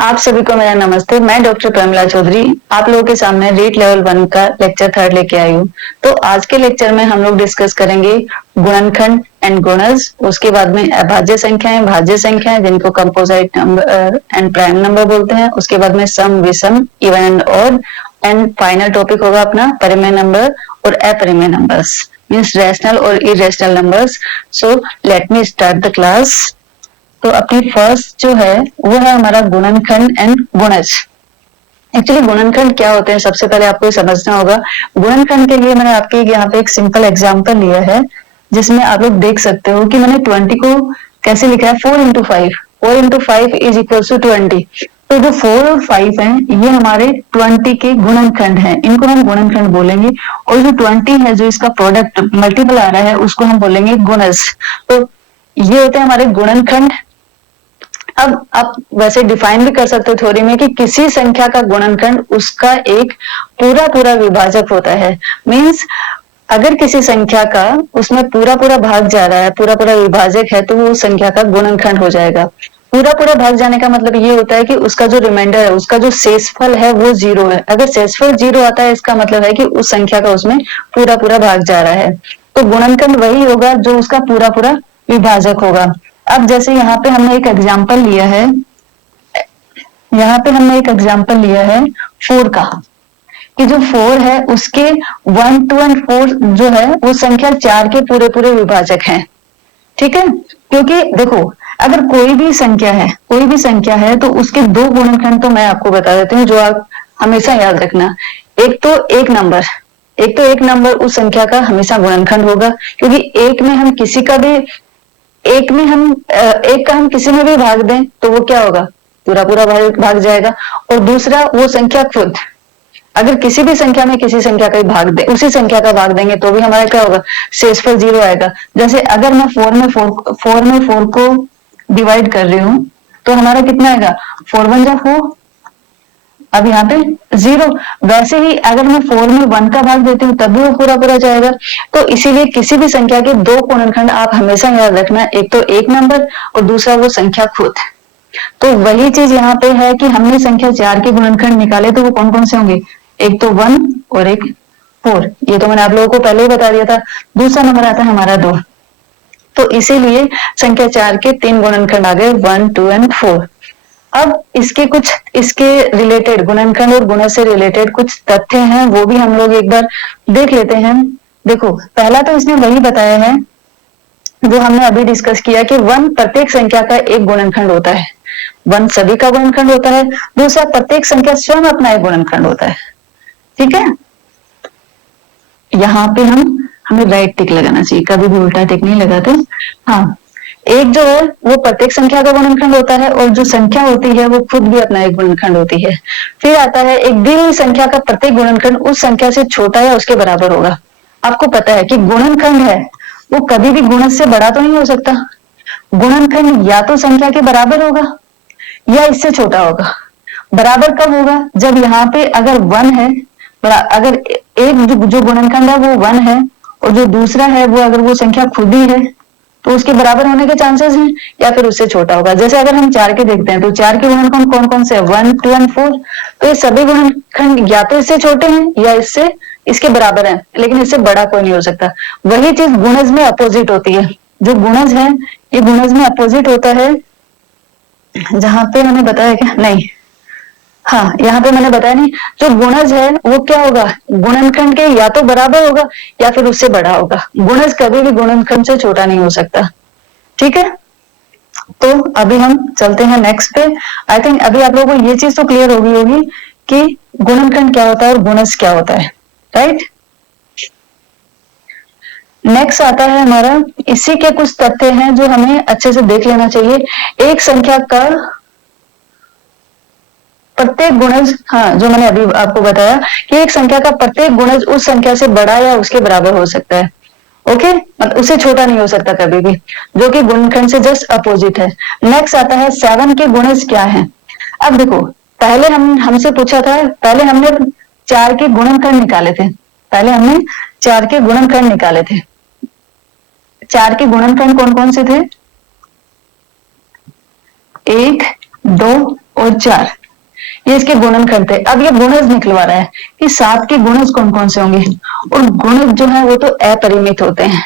आप सभी को मेरा नमस्ते। मैं डॉक्टर प्रमिला चौधरी आप लोगों के सामने रीट लेवल 1 का लेक्चर 3 लेके आई हूँ। तो आज के लेक्चर में हम लोग डिस्कस करेंगे गुणनखंड एंड गुणज, उसके बाद में अभाज्य संख्याएं, भाज्य संख्याएं जिनको composite number and prime number बोलते हैं, उसके बाद में सम, विषम, even and odd, and final topic होगा अपना परिमेय नंबर और अपरिमेय नंबर्स, मीन्स रैशनल और irrational numbers. So let me start the class. तो अपनी फर्स्ट जो है वो है हमारा गुणनखंड एंड गुणज। एक्चुअली गुणनखंड क्या होते हैं सबसे पहले आपको समझना होगा। गुणनखंड के लिए मैंने आपके यहाँ पे एक सिंपल एग्जांपल लिया है जिसमें आप लोग देख सकते हो कि मैंने 20 को कैसे लिखा है, 4 into 5, 4 into 5 is equal to 20। तो जो 4 और 5 है ये हमारे 20 के गुणनखंड है, इनको हम गुणनखंड बोलेंगे। और जो 20 है जो इसका प्रोडक्ट मल्टीपल आ रहा है उसको हम बोलेंगे गुणज। तो ये होते हैं हमारे गुणनखंड। अब आप वैसे डिफाइन भी कर सकते हो थ्योरी में कि किसी संख्या का गुणनखंड उसका एक पूरा पूरा विभाजक होता है। मींस अगर किसी संख्या का उसमें पूरा पूरा भाग जा रहा है, पूरा पूरा विभाजक है, तो वो उस संख्या का गुणनखंड हो जाएगा। पूरा पूरा भाग जाने का मतलब ये होता है कि उसका जो रिमाइंडर है, उसका जो शेषफल है वो 0 है। अगर शेषफल 0 आता है इसका मतलब है कि उस संख्या का उसमें पूरा पूरा भाग जा रहा है। तो गुणनखंड वही होगा जो उसका पूरा पूरा विभाजक होगा। अब जैसे यहाँ पे हमने एक एग्जाम्पल लिया है, यहाँ पे हमने एक एग्जाम्पल लिया है 4 का, कि जो 4 है उसके 1, 2 एंड 4 जो है वो संख्या 4 के पूरे पूरे विभाजक हैं। ठीक है, क्योंकि देखो अगर कोई भी संख्या है, कोई भी संख्या है तो उसके दो गुणनखंड तो मैं आपको बता देती हूँ जो आप हमेशा याद रखना। एक तो एक नंबर, एक तो एक नंबर उस संख्या का हमेशा गुणनखंड होगा, क्योंकि एक में हम किसी का भी एक में हम एक का हम किसी में भी भाग दें तो वो क्या होगा, पूरा पूरा भाग जाएगा। और दूसरा वो संख्या खुद, अगर किसी भी संख्या में किसी संख्या का भाग दे, उसी संख्या का भाग देंगे तो भी हमारा क्या होगा, शेषफल 0 आएगा। जैसे अगर मैं 4 में 4 को डिवाइड कर रही हूं तो हमारा कितना आएगा, 4 1 जा 4, अब यहाँ पे 0। वैसे ही अगर मैं 4 में 1 का भाग देती हूँ तब भी वो पूरा पूरा जाएगा। तो इसीलिए किसी भी संख्या के दो गुणनखंड आप हमेशा याद रखना, एक तो एक नंबर और दूसरा वो संख्या खुद। तो वही चीज यहाँ पे है कि हमने संख्या 4 के गुणनखंड निकाले तो वो कौन कौन से होंगे, एक तो 1 और एक 4। ये तो मैंने आप लोगों को पहले ही बता दिया था। दूसरा नंबर आता है हमारा 2। तो इसीलिए संख्या 4 के 3 गुणनखंड आ गए, 1, 2 एंड 4। अब इसके रिलेटेड गुणनखंड और गुणज से रिलेटेड कुछ तथ्य हैं, वो भी हम लोग एक बार देख लेते हैं। देखो पहला तो इसने वही बताया है जो हमने अभी डिस्कस किया कि 1 प्रत्येक संख्या का एक गुणनखंड होता है, 1 सभी का गुणनखंड होता है। दूसरा प्रत्येक संख्या स्वयं अपना एक गुणनखंड होता है। ठीक है, यहाँ पे हमें राइट टिक लगाना चाहिए, कभी भी उल्टा टिक नहीं लगाते। हाँ, एक जो है वो प्रत्येक संख्या का गुणनखंड होता है और जो संख्या होती है वो खुद भी अपना एक गुणनखंड होती है। फिर आता है एक दी हुई संख्या का प्रत्येक गुणनखंड उस संख्या से छोटा या उसके बराबर होगा। आपको पता है कि गुणनखंड है वो कभी भी गुणज से बड़ा तो नहीं हो सकता। गुणनखंड या तो संख्या के बराबर होगा या इससे छोटा होगा। बराबर कब होगा, जब यहाँ पे अगर 1 है, अगर एक जो गुणनखंड है वो 1 है और जो दूसरा है वो अगर वो संख्या खुद ही है तो उसके बराबर होने के चांसेस हैं, या फिर उससे छोटा होगा। जैसे अगर हम 4 के देखते हैं तो 4 के गुणनखंड कौन कौन से हैं, 1, 2 एंड 4। तो ये सभी गुणनखंड या तो इससे छोटे हैं या इसके बराबर हैं, लेकिन इससे बड़ा कोई नहीं हो सकता। वही चीज गुणज में अपोजिट होती है। जो गुणज है ये गुणज में अपोजिट होता है, जहां पे मैंने बताया क्या नहीं, हाँ यहाँ पे मैंने बताया नहीं। जो गुणज है वो क्या होगा, गुणनखंड के या तो बराबर होगा या फिर उससे बड़ा होगा। गुणज कभी भी गुणनखंड से छोटा नहीं हो सकता। ठीक है, तो अभी हम चलते हैं नेक्स्ट पे। आई थिंक अभी आप लोगों को ये चीज तो क्लियर होगी होगी कि गुणनखंड क्या होता है और गुणज क्या होता है, राइट। नेक्स्ट आता है हमारा, इसी के कुछ तथ्य हैं जो हमें अच्छे से देख लेना चाहिए। एक संख्या का प्रत्येक गुणज, हाँ जो मैंने अभी आपको बताया कि एक संख्या का प्रत्येक गुणज उस संख्या से बड़ा या उसके बराबर हो सकता है। ओके, मतलब उससे छोटा नहीं हो सकता कभी भी, जो कि गुणनखंड से जस्ट अपोजिट है। नेक्स्ट आता है 7 के गुणज क्या है। अब देखो पहले हमसे पूछा था, पहले हमने 4 के गुणनखंड निकाले थे, पहले हमने 4 के गुणनखंड निकाले थे। 4 के गुणनखंड कौन कौन से थे, 1, 2, और 4, ये इसके गुणनखंड थे। अब ये गुणज निकलवा रहा है कि 7 के गुणज कौन कौन से होंगे, और गुणज जो है वो तो अपरिमित होते हैं,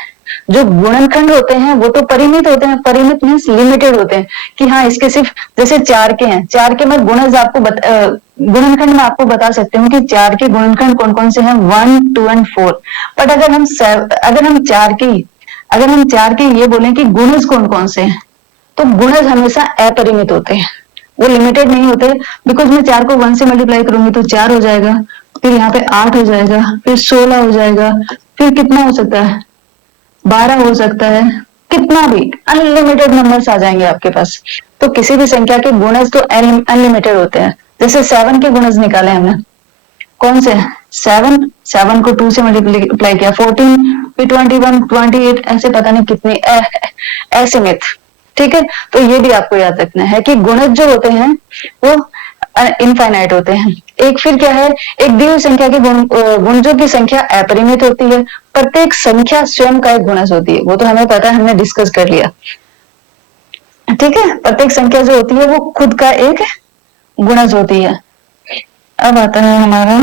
जो गुणनखंड होते हैं वो तो परिमित होते हैं। परिमित मीन्स लिमिटेड होते हैं कि हाँ इसके सिर्फ, जैसे 4 के हैं, 4 के मैं गुणज आपको गुणनखंड में आपको बता सकती हूँ कि 4 के गुणनखंड कौन कौन से हैं, 1, 2 एंड 4। बट अगर हम 4 के ये बोले कि गुणज कौन कौन से हैं, तो गुणज हमेशा अपरिमित होते हैं, वो लिमिटेड नहीं होते। बिकॉज मैं 4 को 1 से मल्टीप्लाई करूंगी तो 4 हो जाएगा, फिर यहाँ पे 8 हो जाएगा, फिर 16 हो जाएगा, फिर कितना हो सकता है, 12 हो सकता है, कितना भी अनलिमिटेड नंबर्स आ जाएंगे आपके पास। तो किसी भी संख्या के गुणज तो अनलिमिटेड होते हैं। जैसे 7 के गुणज निकाले हमने, कौन से, 7 को 2 से मल्टीप्लाई किया, 14, फिर 21, 28, ऐसे पता नहीं कितने असीमित। ठीक है, तो ये भी आपको याद रखना है कि गुणज जो होते हैं वो इनफाइनाइट होते हैं। एक फिर क्या है, एक दी हुई संख्या के गुणजों की संख्या अपरिमित होती है। प्रत्येक संख्या स्वयं का एक गुणज होती है, वो तो हमें पता है, हमने डिस्कस कर लिया। ठीक है, प्रत्येक संख्या जो होती है वो खुद का एक गुणज होती है। अब आता है हमारा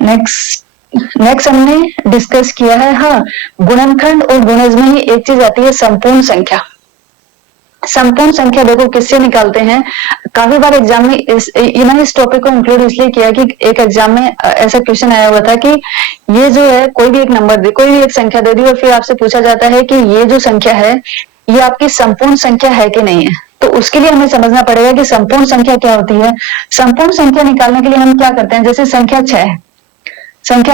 नेक्स्ट हमने डिस्कस किया है, हाँ, गुणनखंड और गुणज में ही एक चीज आती है, संपूर्ण संख्या। संपूर्ण संख्या देखो किससे निकालते हैं, काफी बार एग्जाम में मैंने इस टॉपिक को इंक्लूड इसलिए किया कि एक एग्जाम में ऐसा क्वेश्चन आया हुआ था कि ये जो है कोई भी एक नंबर दे, कोई भी एक संख्या दे दी और फिर आपसे पूछा जाता है कि ये जो संख्या है ये आपकी संपूर्ण संख्या है कि नहीं है। तो उसके लिए हमें समझना पड़ेगा कि संपूर्ण संख्या क्या होती है। संपूर्ण संख्या निकालने के लिए हम क्या करते हैं, जैसे संख्या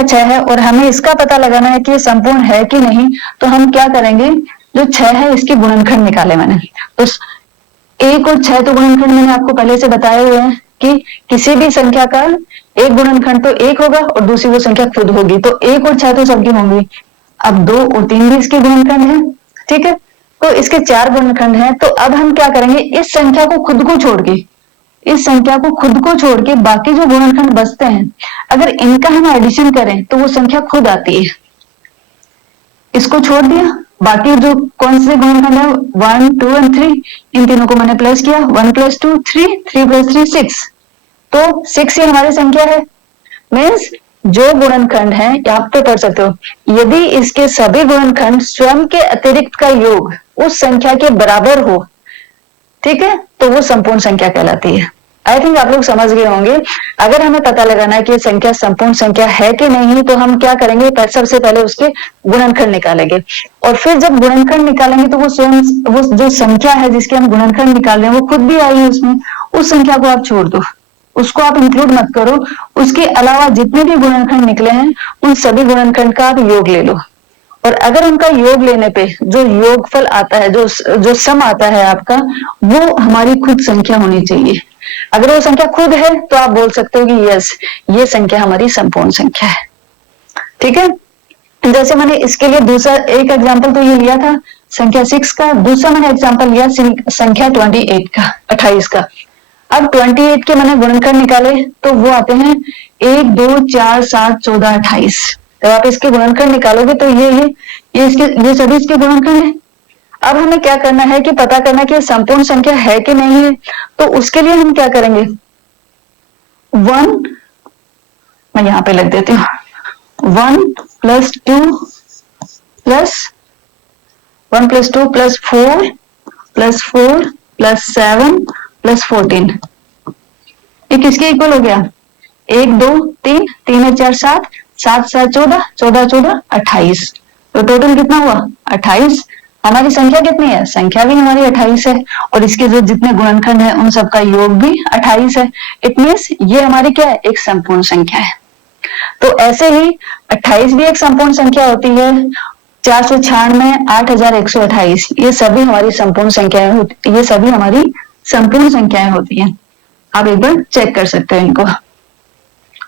6 है और हमें इसका पता लगाना है कि ये संपूर्ण है कि नहीं, तो हम क्या करेंगे, जो 6 है इसके गुणनखंड निकाले मैंने, तो 1 और 6 तो गुणनखंड मैंने आपको पहले से बताए हुए हैं कि किसी भी संख्या का एक गुणनखंड तो 1 होगा और दूसरी वो संख्या खुद होगी, तो 1 और 6 तो सबकी होंगी। अब 2 और 3 भी इसके गुणनखंड है। ठीक है, तो इसके 4 गुणनखंड हैं। तो अब हम क्या करेंगे, इस संख्या को खुद को छोड़ के बाकी जो गुणनखंड बचते हैं, अगर इनका हम एडिशन करें तो वो संख्या खुद आती है। इसको छोड़ दिया, बाकी जो कौन से गुणनखंड है, 1, 2 एंड 3, इन तीनों को मैंने प्लस किया, 1 + 2 3, 3 + 3 6, तो 6 ही हमारी संख्या है। मीन्स जो गुणनखंड है, आप पे पढ़ सकते हो, यदि इसके सभी गुणनखंड स्वयं के अतिरिक्त का योग उस संख्या के बराबर हो, ठीक है, तो वो संपूर्ण संख्या कहलाती है। आई थिंक आप लोग समझ गए होंगे। अगर हमें पता लगाना है कि ये संख्या संपूर्ण संख्या है कि नहीं, तो हम क्या करेंगे, सबसे पहले उसके गुणनखंड निकालेंगे, और फिर जब गुणनखंड निकालेंगे तो वो स्वयं, वो जो संख्या है जिसके हम गुणनखंड निकाल रहे हैं वो खुद भी आई है उसमें, उस संख्या को आप छोड़ दो, उसको आप इंक्लूड मत करो। उसके अलावा जितने भी गुणनखंड निकले हैं उन सभी गुणनखंड का आप योग ले लो, और अगर उनका योग लेने पे जो योगफल आता है, जो सम आता है आपका, वो हमारी खुद संख्या होनी चाहिए। अगर वो संख्या खुद है तो आप बोल सकते हो कि यस, ये संख्या हमारी संपूर्ण संख्या है। ठीक है, जैसे मैंने इसके लिए दूसरा एक एग्जांपल तो ये लिया था संख्या 6 का, दूसरा मैंने एग्जांपल लिया संख्या 28 का, 28 का। अब 28 के मैंने गुणनखंड निकाले तो वो आते हैं 1, 2, 4, 7, 14, 28। जब आप इसके गुणनखंड निकालोगे तो ये सभी इसके गुणनखंड है। अब हमें क्या करना है कि पता करना कि संपूर्ण संख्या है कि नहीं है, तो उसके लिए हम क्या करेंगे, 1, मैं यहां पे लिख देती हूँ, 1 + 2 + 1 + 2 + 4 + 4 + 7 + 14, ये किसके इक्वल हो गया, 1, 2, 3, 3 और 4 7, 7 7 14, 14 14 28, तो टोटल कितना हुआ 28। हमारी संख्या कितनी है, संख्या भी हमारी 28 है, और इसके जो जितने गुणनखंड है उन सबका योग भी 28 है। इट मीन्स ये हमारी क्या है, एक संपूर्ण संख्या है। तो ऐसे ही 28 भी एक संपूर्ण संख्या होती है, 496, 8128, ये सभी हमारी संपूर्ण संख्याएं होती, ये सभी हमारी संपूर्ण संख्याएं होती हैं। आप एक बार चेक कर सकते हैं इनको।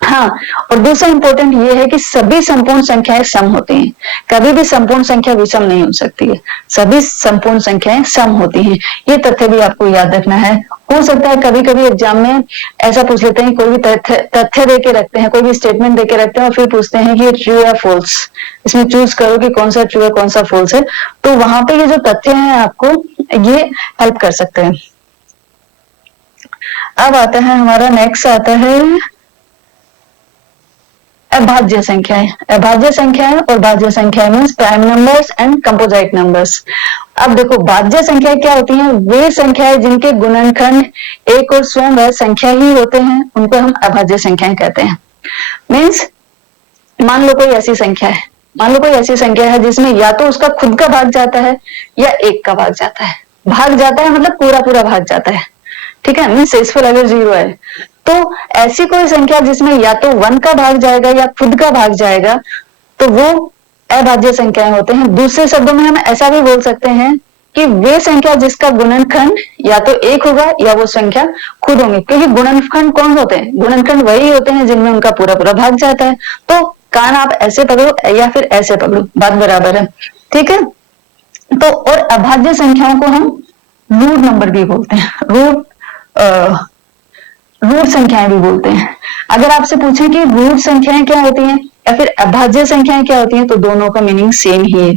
हाँ, और दूसरा इंपॉर्टेंट ये है कि सभी संपूर्ण संख्याएं सम होती हैं, कभी भी संपूर्ण संख्या विषम नहीं हो सकती है, सभी संपूर्ण संख्याएं सम होती हैं। ये तथ्य भी आपको याद रखना है। हो सकता है कभी कभी एग्जाम में ऐसा पूछ लेते हैं, कोई भी तथ्य दे के रखते हैं, कोई भी स्टेटमेंट दे के रखते हैं और फिर पूछते हैं कि ये ट्रू या फॉल्स, इसमें चूज करो कि कौन सा ट्रू है कौन सा फॉल्स है। तो वहां पे ये जो तथ्य है आपको ये हेल्प कर सकते हैं। अब आता है हमारा नेक्स्ट आता है अभाज्य संख्याएं। अभाज्य संख्याएं और भाज्य संख्याएं means prime numbers and composite numbers. अब देखो भाज्य संख्याएं क्या होती हैं, वे संख्याएं जिनके गुणनखंड एक और स्वयं वह संख्या ही होते हैं, उनको हम अभाज्य संख्याएं कहते हैं। मीन्स मान लो कोई ऐसी संख्या है, मान लो कोई ऐसी संख्या है जिसमें या तो उसका खुद का भाग जाता है या एक का भाग जाता है। भाग जाता है मतलब पूरा पूरा भाग जाता है, ठीक है, मीन्स शेषफल अगर 0 है तो ऐसी कोई संख्या जिसमें या तो 1 का भाग जाएगा या खुद का भाग जाएगा तो वो अभाज्य संख्याएं होते हैं। दूसरे शब्दों में हम ऐसा भी बोल सकते हैं कि वे संख्या जिसका गुणनखंड या तो 1 होगा या वो संख्या खुद होंगी, क्योंकि गुणनखंड कौन होते हैं, गुणनखंड वही होते हैं जिनमें उनका पूरा पूरा भाग जाता है। तो कान आप ऐसे पकड़ो या फिर ऐसे पकड़ो, बात बराबर है, ठीक है। तो और अभाज्य संख्याओं को हम रूट नंबर भी बोलते हैं, रूट संख्याएं भी बोलते हैं। अगर आपसे पूछे कि रूट संख्याएं क्या होती हैं या फिर अभाज्य संख्याएं क्या होती हैं, तो दोनों का मीनिंग सेम ही है,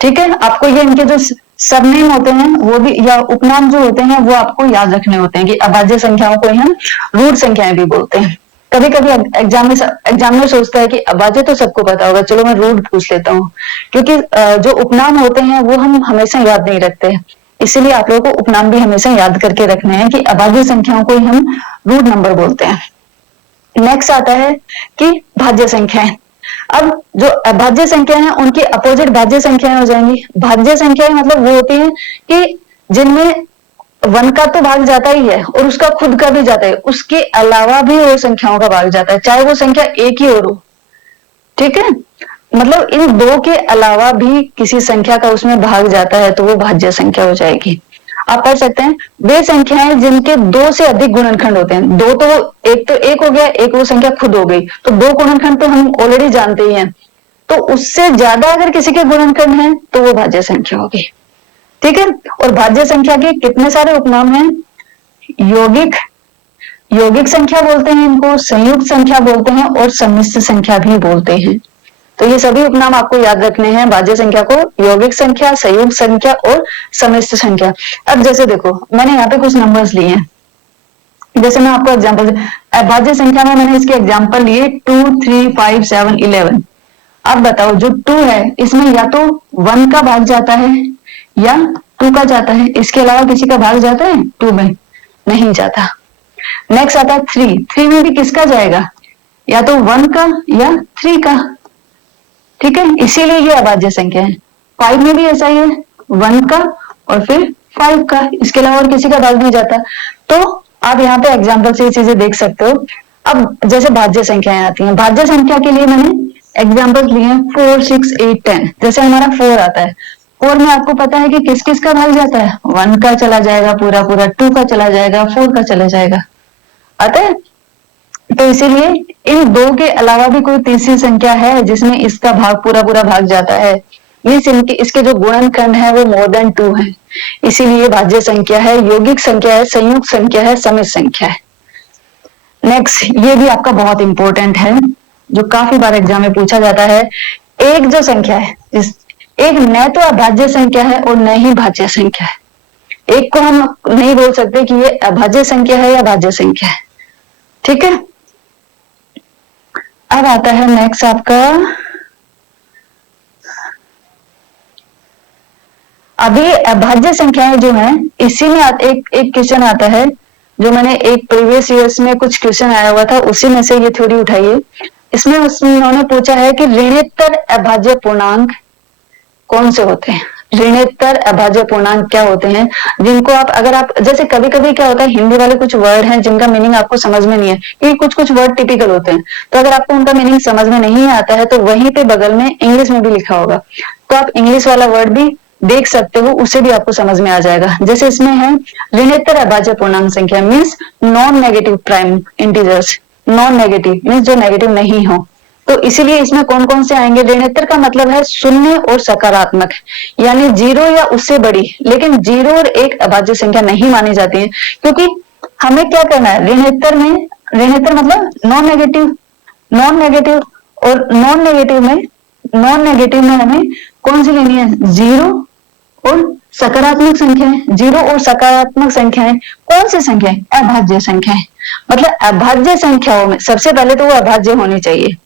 ठीक है। आपको ये इनके जो सरनेम होते हैं वो भी या उपनाम जो होते हैं वो आपको याद रखने होते हैं कि अभाज्य संख्याओं को हम रूट संख्याएं भी बोलते हैं। कभी कभी एग्जामिनर सोचता है कि अभाज्य तो सबको पता होगा, चलो मैं रूट पूछ लेता हूँ, क्योंकि जो उपनाम होते हैं वो हम हमेशा याद नहीं रखते, इसीलिए आप लोगों को उपनाम भी हमेशा याद करके रखने हैं कि अभाज्य संख्याओं को ही हम रूट नंबर बोलते हैं। नेक्स्ट आता है कि भाज्य संख्याएं। अब जो अभाज्य संख्या है उनकी अपोजिट भाज्य संख्याएं हो जाएंगी। भाज्य संख्याएं मतलब वो होती हैं कि जिनमें 1 का तो भाग जाता ही है और उसका खुद का भी जाता है, उसके अलावा भी वो संख्याओं का भाग जाता है, चाहे वो संख्या एक ही और हो, ठीक है। मतलब इन दो के अलावा भी किसी संख्या का उसमें भाग जाता है तो वो भाज्य संख्या हो जाएगी। आप पढ़ सकते हैं वे संख्याएं जिनके 2 से अधिक गुणनखंड होते हैं। दो तो एक हो गया, एक वो संख्या खुद हो गई, तो 2 गुणनखंड तो हम ऑलरेडी जानते ही हैं, तो उससे ज्यादा अगर किसी के गुणनखंड हैं तो वो भाज्य संख्या होगी, ठीक है। और भाज्य संख्या के कितने सारे उपनाम हैं, यौगिक, यौगिक संख्या बोलते हैं इनको, संयुक्त संख्या बोलते हैं और सम्मिश्र संख्या भी बोलते हैं। तो ये सभी उपनाम आपको याद रखने हैं भाज्य संख्या को, यौगिक संख्या, संयुक्त संख्या और सम्मिश्र संख्या। अब जैसे देखो मैंने यहाँ पे कुछ नंबर्स लिए हैं, जैसे मैं आपको एग्जांपल, भाज्य संख्या में मैंने इसके एग्जांपल लिए 2, 3, 5, 7, 11। अब बताओ जो 2 है इसमें या तो 1 का भाग जाता है या 2 का जाता है, इसके अलावा किसी का भाग जाता है 2 में, नहीं जाता। नेक्स्ट आता है 3, 3 में भी किसका जाएगा, या तो 1 का या 3 का, ठीक है, इसीलिए ये अभाज्य संख्या है। 5 में भी ऐसा ही है, 1 का और फिर 5 का, इसके अलावा और किसी का भाग नहीं जाता। तो आप यहाँ पे एग्जाम्पल से ये चीजें देख सकते हो। अब जैसे भाज्य संख्याएं आती हैं, भाज्य संख्या के लिए मैंने एग्जाम्पल लिए हैं 4, 6, 8, 10। जैसे हमारा 4 आता है, 4 में आपको पता है कि किस किस का भाग जाता है, 1 का चला जाएगा पूरा पूरा, 2 का चला जाएगा, 4 का चला जाएगा, आता है। तो इसीलिए इन 2 के अलावा भी कोई तीसरी संख्या है जिसमें इसका भाग पूरा पूरा भाग जाता है, मीन्स इनके इसके जो गुणनखंड है वो मोर देन 2 है, इसीलिए भाज्य संख्या है, यौगिक संख्या है, संयुक्त संख्या है, सम्मिश्र संख्या है। नेक्स्ट ये भी आपका बहुत इंपॉर्टेंट है, जो काफी बार एग्जाम में पूछा जाता है। एक जो संख्या है एक न तो अभाज्य संख्या है और न ही भाज्य संख्या है। एक को हम नहीं बोल सकते कि ये अभाज्य संख्या है या भाज्य संख्या है, ठीक है। अब आता है नेक्स्ट आपका, अभी अभाज्य संख्याएं जो हैं इसी में एक क्वेश्चन आता है, जो मैंने एक प्रीवियस ईयर्स में कुछ क्वेश्चन आया हुआ था उसी में से ये थ्योरी उठाई है। इसमें उन्होंने पूछा है कि ऋणोत्तर अभाज्य पूर्णांक कौन से होते हैं, ऋणोत्तर अभाज्य पूर्णांक क्या होते हैं, जिनको आप अगर आप जैसे कभी कभी क्या होता है हिंदी वाले कुछ वर्ड हैं जिनका मीनिंग आपको समझ में नहीं है, क्योंकि कुछ कुछ वर्ड टिपिकल होते हैं, तो अगर आपको उनका मीनिंग समझ में नहीं आता है तो वहीं पे बगल में इंग्लिश में भी लिखा होगा, तो आप इंग्लिश वाला वर्ड भी देख सकते हो, उसे भी आपको समझ में आ जाएगा। जैसे इसमें है ऋणोत्तर अभाज्य पूर्णांक संख्या means non negative prime integers, non negative means जो नेगेटिव नहीं हो, तो इसीलिए इसमें कौन कौन से आएंगे, ऋणोत्तर का मतलब है शून्य और सकारात्मक, यानी 0 या उससे बड़ी, लेकिन 0 और 1 अभाज्य संख्या नहीं मानी जाती है, क्योंकि हमें क्या करना है ऋणोत्तर में, ऋणोत्तर मतलब नॉन नेगेटिव, नॉन नेगेटिव और नॉन नेगेटिव में हमें कौन सी लेनी है, 0 और सकारात्मक संख्याएं, जीरो और सकारात्मक संख्याएं कौन सी संख्याएं? अभाज्य संख्याएं। मतलब अभाज्य संख्याओं में सबसे पहले तो वो अभाज्य होनी चाहिए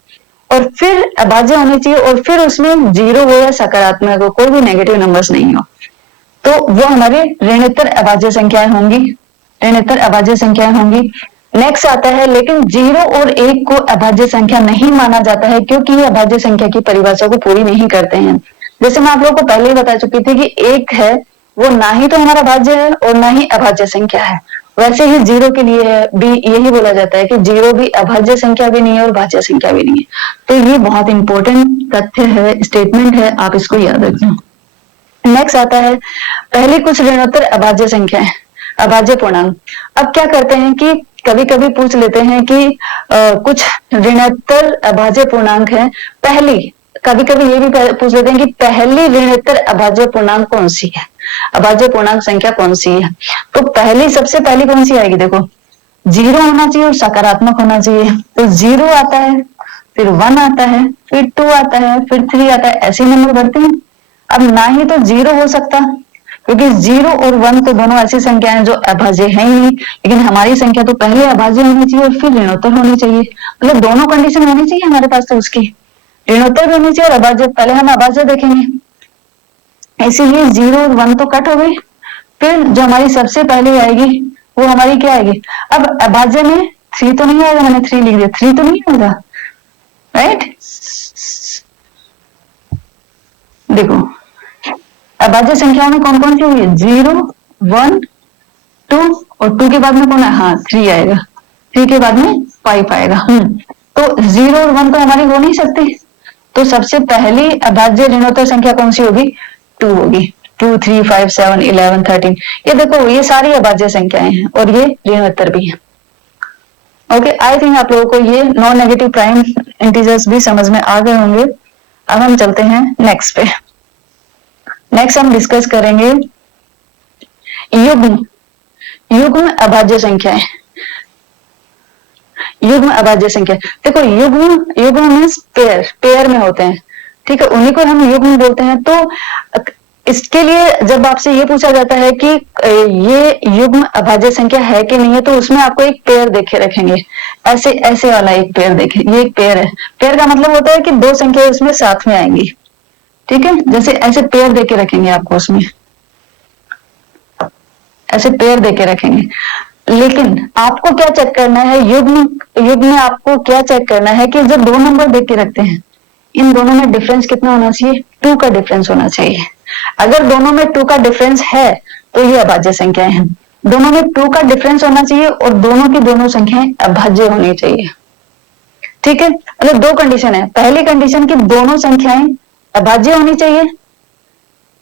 और फिर अभाज्य होनी चाहिए और फिर उसमें जीरो हो या सकारात्मक हो, कोई भी नेगेटिव नंबर्स नहीं हो, तो वो हमारे ऋणोत्तर अभाज्य संख्याएं होंगी, ऋणोत्तर अभाज्य संख्याएं होंगी। नेक्स्ट आता है, लेकिन जीरो और एक को अभाज्य संख्या नहीं माना जाता है क्योंकि ये अभाज्य संख्या की परिभाषा को पूरी नहीं करते हैं। जैसे मैं आप लोगों को पहले ही बता चुकी थी कि एक है वो ना ही तो हमारा भाज्य है और ना ही अभाज्य संख्या है, वैसे ही जीरो के लिए भी यही बोला जाता है कि जीरो भी अभाज्य संख्या भी नहीं है और भाज्य संख्या भी नहीं है। तो ये बहुत इंपॉर्टेंट तथ्य है, स्टेटमेंट है, आप इसको याद रखें। नेक्स्ट आता है, पहले कुछ ऋणोत्तर अभाज्य संख्या है, अभाज्य पूर्णांक। अब क्या करते हैं कि कभी कभी पूछ लेते हैं कि कुछ ऋणोत्तर अभाज्य पूर्णांक है, पहली, कभी कभी ये भी पूछ लेते हैं कि पहली ऋणोत्तर अभाज्य पूर्णांक कौन सी है, अभाज्य पूर्णांक संख्या कौन सी है। तो पहली, सबसे पहली कौन सी आएगी? देखो, जीरो होना चाहिए और सकारात्मक होना चाहिए, तो जीरो आता है, फिर वन आता है, फिर टू आता है, फिर थ्री आता है, ऐसे नंबर बढ़ते हैं। अब ना ही तो जीरो हो सकता क्योंकि जीरो और वन तो दोनों ऐसी संख्या हैं जो अभाज्य है ही नहीं, लेकिन हमारी संख्या तो पहले अभाज्य होनी चाहिए और फिर ऋणोत्तर होनी चाहिए, मतलब दोनों कंडीशन होनी चाहिए हमारे पास। तो उसकी ऋणोत्तर भी होनी चाहिए और अभाज्य, पहले हम अभाज्य देखेंगे, इसीलिए जीरो और वन तो कट हो गई, फिर जो हमारी सबसे पहले आएगी वो हमारी क्या आएगी? अब अभाज्य में थ्री तो नहीं आएगा, मैंने थ्री लिख दिया, थ्री तो नहीं आएगा, राइट। देखो, अभाज्य संख्याओं में कौन कौन सी हुई है? जीरो, वन, टू, और टू के बाद में कौन है? हाँ, थ्री आएगा, थ्री के बाद में फाइव आएगा। तो जीरो और वन तो हमारी हो नहीं सकती, तो सबसे पहली अभाज्य ऋणोत्तर संख्या कौन सी होगी? टू होगी। टू, थ्री, फाइव, सेवन, 11, 13, ये देखो ये सारी अभाज्य संख्याएं हैं और ये ऋणोत्तर भी है। ओके, आई थिंक आप लोगों को ये नॉन नेगेटिव प्राइम इंटीजर्स भी समझ में आ गए होंगे। अब हम चलते हैं नेक्स्ट पे। नेक्स्ट हम डिस्कस करेंगे युग्म, युग्म अभाज्य संख्याएं, युग्म अभाज्य संख्या। देखो, युग्म, युग्म मीन्स पेयर, पेयर में होते हैं, ठीक है, उन्हीं को हम युग्म बोलते हैं। तो इसके लिए जब आपसे ये पूछा जाता है कि ये युग्म अभाज्य संख्या है कि नहीं है, तो उसमें आपको एक पेयर देखे रखेंगे, ऐसे ऐसे वाला एक पेयर देखे, ये एक पेयर है। पेयर का मतलब होता है कि दो संख्या उसमें साथ में आएंगी, ठीक है, जैसे ऐसे पेयर देके रखेंगे आपको, उसमें ऐसे पेयर देके रखेंगे। लेकिन आपको क्या चेक करना है, युग्म, युग्म में आपको क्या चेक करना है कि जो दो नंबर देख के रखते हैं, इन दोनों में डिफरेंस कितना होना चाहिए? टू का डिफरेंस होना चाहिए। अगर दोनों में टू का डिफरेंस है तो ये अभाज्य संख्याएं हैं। दोनों में टू का डिफरेंस होना चाहिए और दोनों की दोनों संख्याएं अभाज्य होनी चाहिए, ठीक है। मतलब दो कंडीशन है, पहली कंडीशन की दोनों संख्याएं अभाज्य होनी चाहिए,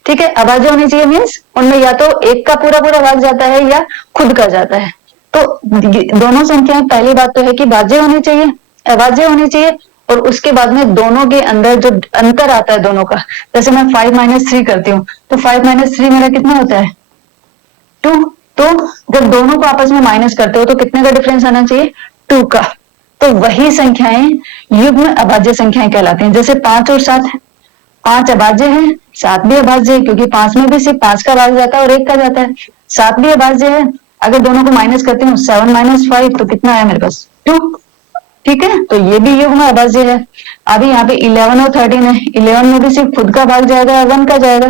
ठीक है। अभाज्य होनी चाहिए मीन्स उनमें या तो एक का पूरा पूरा भाग जाता है या खुद का जाता है। तो दोनों संख्याएं, पहली बात तो है कि भाज्य होनी चाहिए, अभाज्य होनी चाहिए, और उसके बाद में दोनों के अंदर जो अंतर आता है दोनों का, जैसे मैं 5 - 3 करती हूँ तो 5 - 3 मेरा कितना होता है? 2। तो जब दोनों को आपस में माइनस करते हो तो कितने का डिफरेंस आना चाहिए? 2 का। तो वही संख्याएं युग्म अभाज्य संख्याएं कहलाती हैं। जैसे 5 और 7, 5 अभाज्य है, 7 भी अभाज्य है, क्योंकि 5 में भी सिर्फ 5 का भाग जाता है और 1 का जाता है। 7 भी अभाज्य है, अगर दोनों को माइनस करती हूँ 7 - 5 तो कितना आया मेरे पास? 2, ठीक है। तो ये भी युग्म अभाज्य है। अभी यहाँ पे 11 और 13 है, 11 में भी सिर्फ खुद का भाग जाएगा या 1 का जाएगा,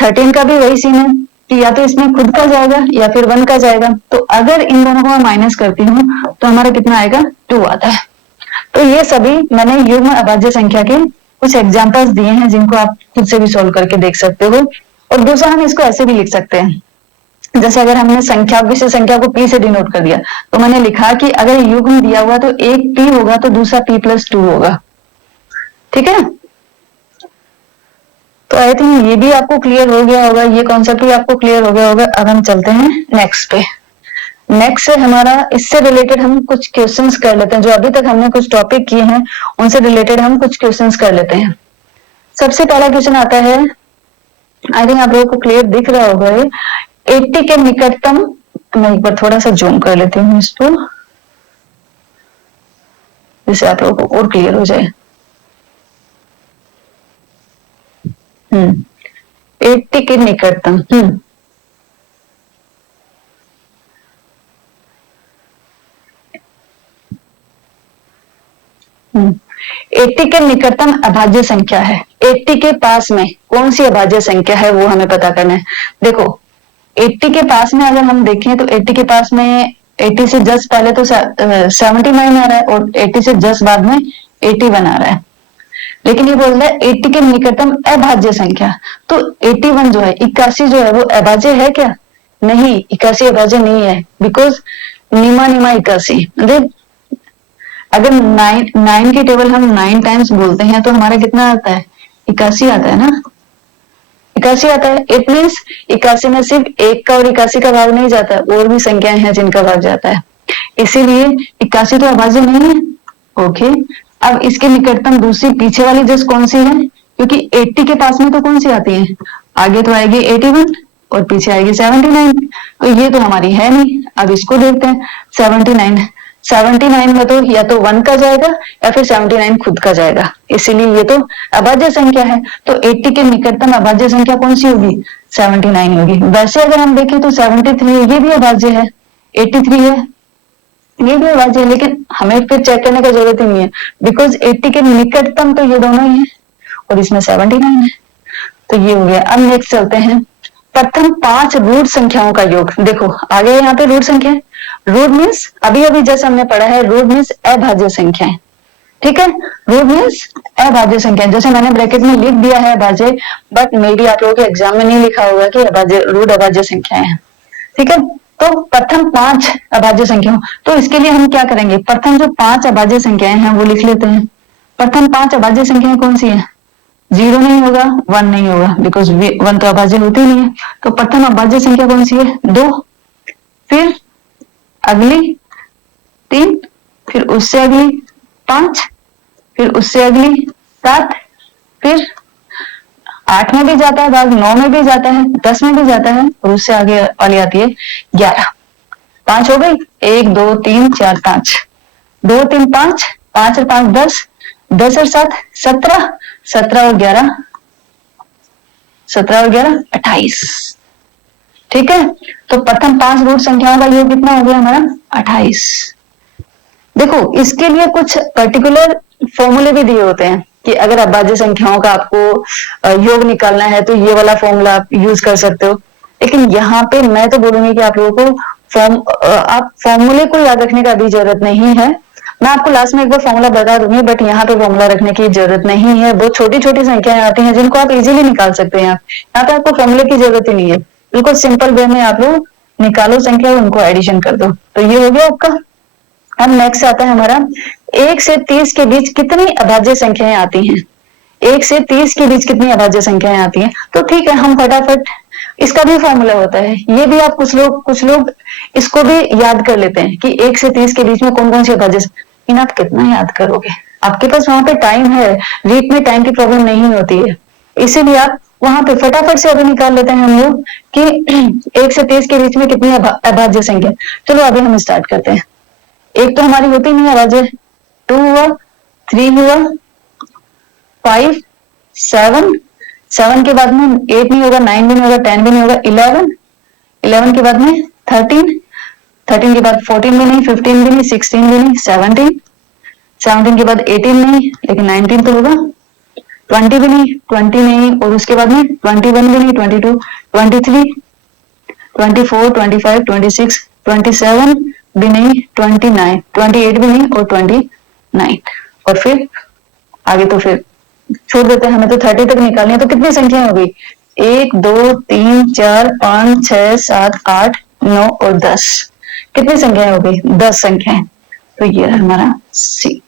13 का भी वही सीन है कि या तो इसमें खुद का जाएगा या फिर 1 का जाएगा। तो अगर इन दोनों को मैं माइनस करती हूँ तो हमारा कितना आएगा? 2 आता है। तो ये सभी मैंने युग्म अभाज्य संख्या के कुछ एग्जांपल्स दिए हैं जिनको आप खुद से भी सॉल्व करके देख सकते हो। और दूसरा, हम इसको ऐसे भी लिख सकते हैं, जैसे अगर हमने संख्या, किसी संख्या को p से डिनोट कर दिया तो मैंने लिखा कि अगर युग्म दिया हुआ तो एक p होगा तो दूसरा p+2 होगा, ठीक है। तो आई थिंक ये भी आपको क्लियर हो गया होगा, ये कॉन्सेप्ट भी आपको क्लियर हो गया होगा। अब हम चलते हैं नेक्स्ट पे। नेक्स्ट से हमारा, इससे रिलेटेड हम कुछ क्वेश्चंस कर लेते हैं, जो अभी तक हमने कुछ टॉपिक किए हैं उनसे रिलेटेड हम कुछ क्वेश्चंस कर लेते हैं। सबसे पहला क्वेश्चन आता है, आई थिंक आप लोगों को क्लियर दिख रहा होगा, 80 के निकटतम, मैं एक बार थोड़ा सा जूम कर लेती हूँ इसको, जिससे आप लोगों को और क्लियर हो जाए। 80 के निकटतम। 80 के निकटतम अभाज्य संख्या है। 80 के पास में कौन सी अभाज्य संख्या है वो हमें पता करना है। देखो 80 के पास में अगर हम देखें तो 80 के पास में 80 से जस्ट पहले तो 79 आ रहा है और 80 से जस्ट बाद में 81 आ रहा है। लेकिन ये बोल रहा है 80 के निकटतम अभाज्य संख्या, तो 81 जो है 81 जो है वो अभाज्य है क्या? नहीं, 81 अभाज्य नहीं है, बिकॉज निमा निमा 81 मतलब अगर 9 की टेबल हम 9 टाइम्स बोलते हैं तो हमारा कितना आता है? 81 आता है ना, 81 आता है। इट मीन्स 81 में सिर्फ एक का और 81 का भाग नहीं जाता, और भी संख्याएं हैं जिनका भाग जाता है, इसीलिए 81 तो अभाज्य नहीं है। ओके, अब इसके निकटतम दूसरी पीछे वाली जस्ट कौन सी है? क्योंकि 80 के पास में तो कौन सी आती है? आगे तो आएगी 81 और पीछे आएगी 79, तो ये तो हमारी है नहीं। अब इसको देखते हैं 79 में तो या तो 1 का जाएगा या फिर 79 खुद का जाएगा, इसीलिए ये तो अभाज्य संख्या है। तो 80 के निकटतम अभाज्य संख्या कौन सी होगी? 79 होगी। वैसे अगर हम देखें तो 73 ये भी अभाज्य है, 83 है ये भी अभाज्य है, लेकिन हमें फिर चेक करने का जरूरत ही नहीं है, बिकॉज 80 के निकटतम तो ये दोनों ही है और इसमें 79 है, तो ये हो गया। अब नेक्स्ट चलते हैं, प्रथम 5 रूट संख्याओं का योग। देखो आगे यहाँ पे रूट संख्या, रूट मीन्स अभी अभी जैसे हमने पढ़ा है, रूट मीन्स अभाज्य संख्याएं, ठीक है। रूट मीन्स अभाज्य संख्या, जैसे मैंने ब्रैकेट में लिख दिया है अभाज्य, बट मे बी आप लोगों के एग्जाम में नहीं लिखा होगा कि अभाज्य रूट अभाज्य संख्याएं हैं, ठीक है। तो प्रथम 5 अभाज्य संख्याओं, तो इसके लिए हम क्या करेंगे? प्रथम जो 5 अभाज्य संख्याएं हैं वो लिख लेते हैं। प्रथम 5 अभाज्य संख्याएं कौन सी है? 0 नहीं होगा, 1 नहीं होगा, बिकॉज 1 तो अभाज्य होती नहीं है। तो प्रथम अभाज्य संख्या कौन सी है? 2, फिर अगली 3, फिर उससे अगली 5, फिर उससे अगली 7, फिर 8 में भी जाता है भाग, 9 में भी जाता है, 10 में भी जाता है, और उससे आगे वाली आती है 11। 5 हो गई, 1 2 3 4 5, 2 3 5, 5 और 5 10, 10 और 7 17, 17 और 11 28, ठीक है। तो प्रथम 5 रूट संख्याओं का योग कितना हो गया हमारा? 28। देखो इसके लिए कुछ पर्टिकुलर फॉर्मूले भी दिए होते हैं कि अगर अभाज्य संख्याओं का आपको योग निकालना है तो ये वाला फॉर्मूला आप यूज कर सकते हो, लेकिन यहाँ पे मैं तो बोलूंगी कि आप लोगों को आप फॉर्मूले को याद रखने का भी जरूरत नहीं है। मैं आपको लास्ट में एक बार फॉर्मूला बता दूंगी, बट यहाँ पे फॉर्मूला रखने की जरूरत नहीं है। बहुत छोटी छोटी संख्याएं आती हैं जिनको आप इजीली निकाल सकते हैं। यहाँ पे आपको फॉर्मूले की जरूरत ही नहीं है, बिल्कुल सिंपल वे में आप लोग निकालो संख्या और उनको एडिशन कर दो, तो ये हो गया आपका। अब नेक्स्ट आता है हमारा 1 से 30 के बीच कितनी अभाज्य संख्याएं आती हैं? 1 से 30 के बीच कितनी अभाज्य संख्याएं आती हैं? तो ठीक है, हम फटाफट इसका भी फॉर्मूला होता है, ये भी आप कुछ लोग इसको भी याद कर लेते हैं कि 1 से 30 के बीच में कौन कौन सी अभाज्य, इन आप कितना याद करोगे? आपके पास वहां पे टाइम है, रीट में टाइम की प्रॉब्लम नहीं होती है, इसीलिए आप वहां पे फटाफट से अभी निकाल लेते हैं हम लोग कि 1 से 30 के बीच में कितनी अभाज्य संख्या। चलो अभी हम स्टार्ट करते हैं। एक तो हमारी होती नहीं है अभाज्य, 2 हुआ, 3 हुआ, 5, 7 के बाद में 8 नहीं होगा, 9 भी नहीं होगा, 10 भी नहीं होगा, 11 के बाद में 13 के बाद 14 भी नहीं, 15 भी नहीं, 16 भी नहीं, 17 के बाद 18 नहीं, लेकिन 19 तो होगा, 20 भी नहीं, 20 नहीं, और उसके बाद में 21 भी नहीं, 22, 23, 24, 25, 26, 27 भी नहीं, 29, 28 भी नहीं, और 29, और फिर आगे तो फिर छोड़ देते हैं, हमें तो 30 तक निकालनी है। तो कितनी संख्या हो गई? 1 2 3 4 5 6 7 8 9 और 10, कितनी संख्याएं हो गई? 10 संख्याएं। तो ये है हमारा सी।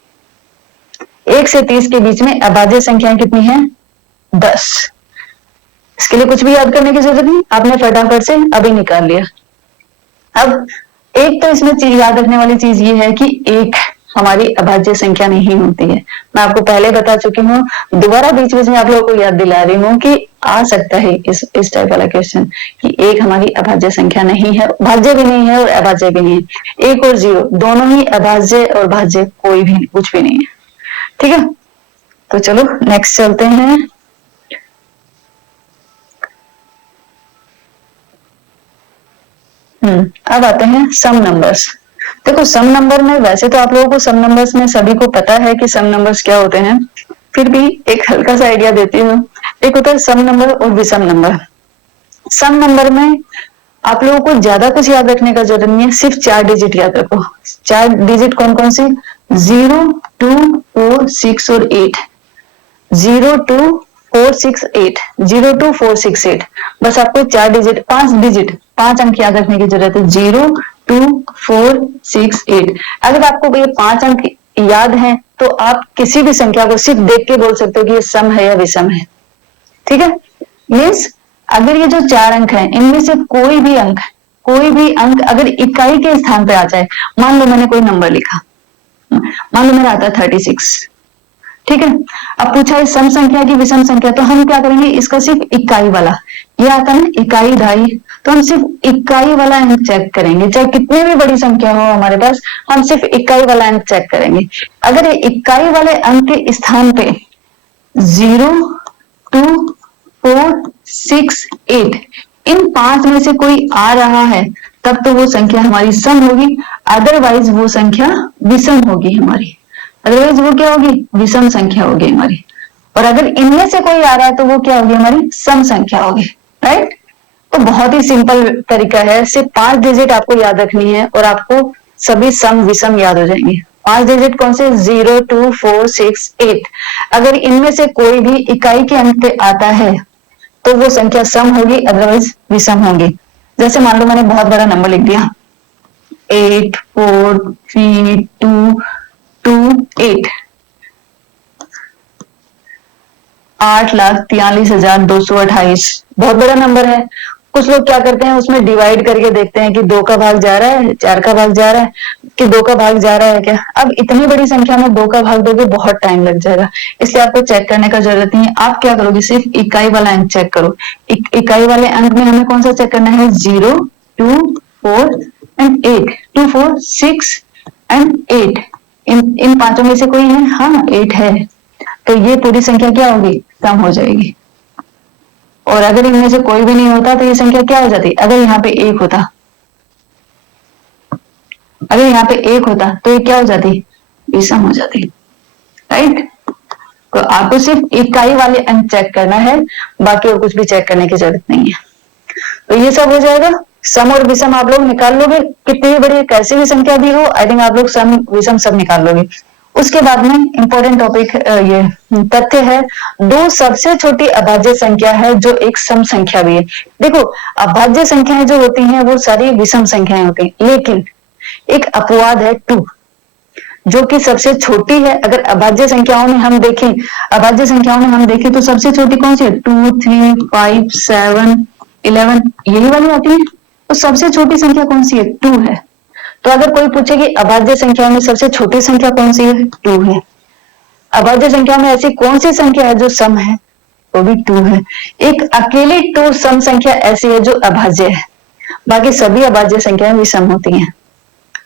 1 से 30 के बीच में अभाज्य संख्याएं कितनी है? 10। इसके लिए कुछ भी याद करने की जरूरत नहीं, आपने फटाफट से अभी निकाल लिया। अब एक तो इसमें चीज याद रखने वाली चीज ये है कि एक हमारी अभाज्य संख्या नहीं होती है। मैं आपको पहले बता चुकी हूँ, दोबारा बीच बीच में आप लोगों को याद दिला रही हूँ कि आ सकता है इस टाइप वाला क्वेश्चन कि एक हमारी अभाज्य संख्या नहीं है, भाज्य भी नहीं है और अभाज्य भी नहीं है। 1 और 0 दोनों ही अभाज्य और भाज्य कोई भी कुछ भी नहीं है, ठीक है। तो चलो नेक्स्ट चलते हैं। अब आते हैं सम नंबर्स। देखो सम नंबर में वैसे तो आप लोगों को सम नंबर्स में सभी को पता है कि सम नंबर्स क्या होते हैं, फिर भी एक हल्का सा आइडिया देती हूँ। एक होता है सम नंबर और विषम नंबर। सम नंबर में आप लोगों को ज्यादा कुछ याद रखने का जरूरत नहीं है, सिर्फ 4 डिजिट याद रखो। 4 डिजिट कौन कौन से? 0, 2, 4, 6 और 8। 0, 2, 4, 6, 8, 0, 2, 4, 6, 8। बस आपको 4 डिजिट, 5 डिजिट, 5 अंक याद रखने की जरूरत है। 0, 2, 4, 6, 8। अगर आपको ये 5 अंक याद है तो आप किसी भी संख्या को सिर्फ देख के बोल सकते हो कि ये सम है या विषम है। ठीक है, मीन्स अगर ये जो 4 अंक है इनमें से कोई भी अंक अगर इकाई के स्थान पे आ जाए, मान लो मैंने कोई नंबर लिखा, मान लो मेरा आता है 36, ठीक है। अब पूछा है सम संख्या की विषम संख्या, तो हम क्या करेंगे, इसका सिर्फ इकाई वाला, ये आता है ना इकाई ढाई, तो हम सिर्फ इकाई वाला अंक चेक करेंगे। चाहे कितनी भी बड़ी संख्या हो हमारे पास, हम सिर्फ इकाई वाला अंक चेक करेंगे। अगर ये इकाई वाले अंक के स्थान पे 0, 2, 4, 6, 8 इन 5 में से कोई आ रहा है, तब तो वो संख्या हमारी सम होगी, अदरवाइज वो संख्या विषम होगी हमारी। अदरवाइज वो क्या होगी, विषम संख्या होगी हमारी। और अगर इनमें से कोई आ रहा है तो वो क्या होगी, हमारी सम संख्या होगी। राइट, तो बहुत ही सिंपल तरीका है, सिर्फ 5 डिजिट आपको याद रखनी है और आपको सभी सम विषम याद हो जाएंगे। 5 डिजिट कौन से, 0, 2, 4, 6, 8। अगर इनमें से कोई भी इकाई के अंक पे आता है तो वो संख्या सम होगी, अदरवाइज विषम होगी। जैसे मान लो मैंने बहुत बड़ा नंबर लिख दिया 8, 4, 3, 2, 8, 8,43,228 बहुत बड़ा नंबर है। कुछ लोग क्या करते हैं, उसमें डिवाइड करके देखते हैं कि 2 का भाग जा रहा है, 4 का भाग जा रहा है, कि 2 का भाग जा रहा है क्या। अब इतनी बड़ी संख्या में 2 का भाग दोगे बहुत टाइम लग जाएगा, इसलिए आपको चेक करने का जरूरत नहीं है। आप क्या करोगे, सिर्फ इकाई वाला अंक चेक करो। इकाई वाले अंक में हमें कौन सा चेक करना है, 0, 2, 4 एंड 8। 2, 4, 6 एंड 8, इन पांचों में से कोई है, हाँ 8 है, तो ये पूरी संख्या क्या होगी, सम हो जाएगी। और अगर इनमें से कोई भी नहीं होता तो ये संख्या क्या हो जाती, अगर यहाँ पे 1 होता, अगर यहाँ पे 1 होता तो ये क्या हो जाती, विषम हो जाती। राइट, तो आपको सिर्फ इकाई वाले अंक चेक करना है, बाकी और कुछ भी चेक करने की जरूरत नहीं है। तो ये सब हो जाएगा, सम और विषम आप लोग निकाल लोगे, कितनी भी बड़ी कैसी भी संख्या दी हो, आई थिंक आप लोग सम विषम सब निकाल लोगे। उसके बाद में इंपॉर्टेंट टॉपिक ये तथ्य है, 2 सबसे छोटी अभाज्य संख्या है जो एक सम संख्या भी है। देखो अभाज्य संख्याएं जो होती हैं वो सारी विषम संख्याएं होती हैं, लेकिन एक अपवाद है 2 जो कि सबसे छोटी है। अगर अभाज्य संख्याओं में हम देखें, अभाज्य संख्याओं में हम देखें तो सबसे छोटी कौन सी है, 2, 3, 5, 7, 11 यही वाली आती है। तो सबसे छोटी संख्या कौन सी है, 2 है। तो अगर कोई पूछे कि अभाज्य संख्या में सबसे छोटी संख्या कौन सी है, 2 है। अभाज्य संख्या में ऐसी कौन सी संख्या है जो सम है, वो भी 2 है। एक अकेली 2 सम संख्या ऐसी है जो अभाज्य है, बाकी सभी अभाज्य संख्याएं विषम होती हैं।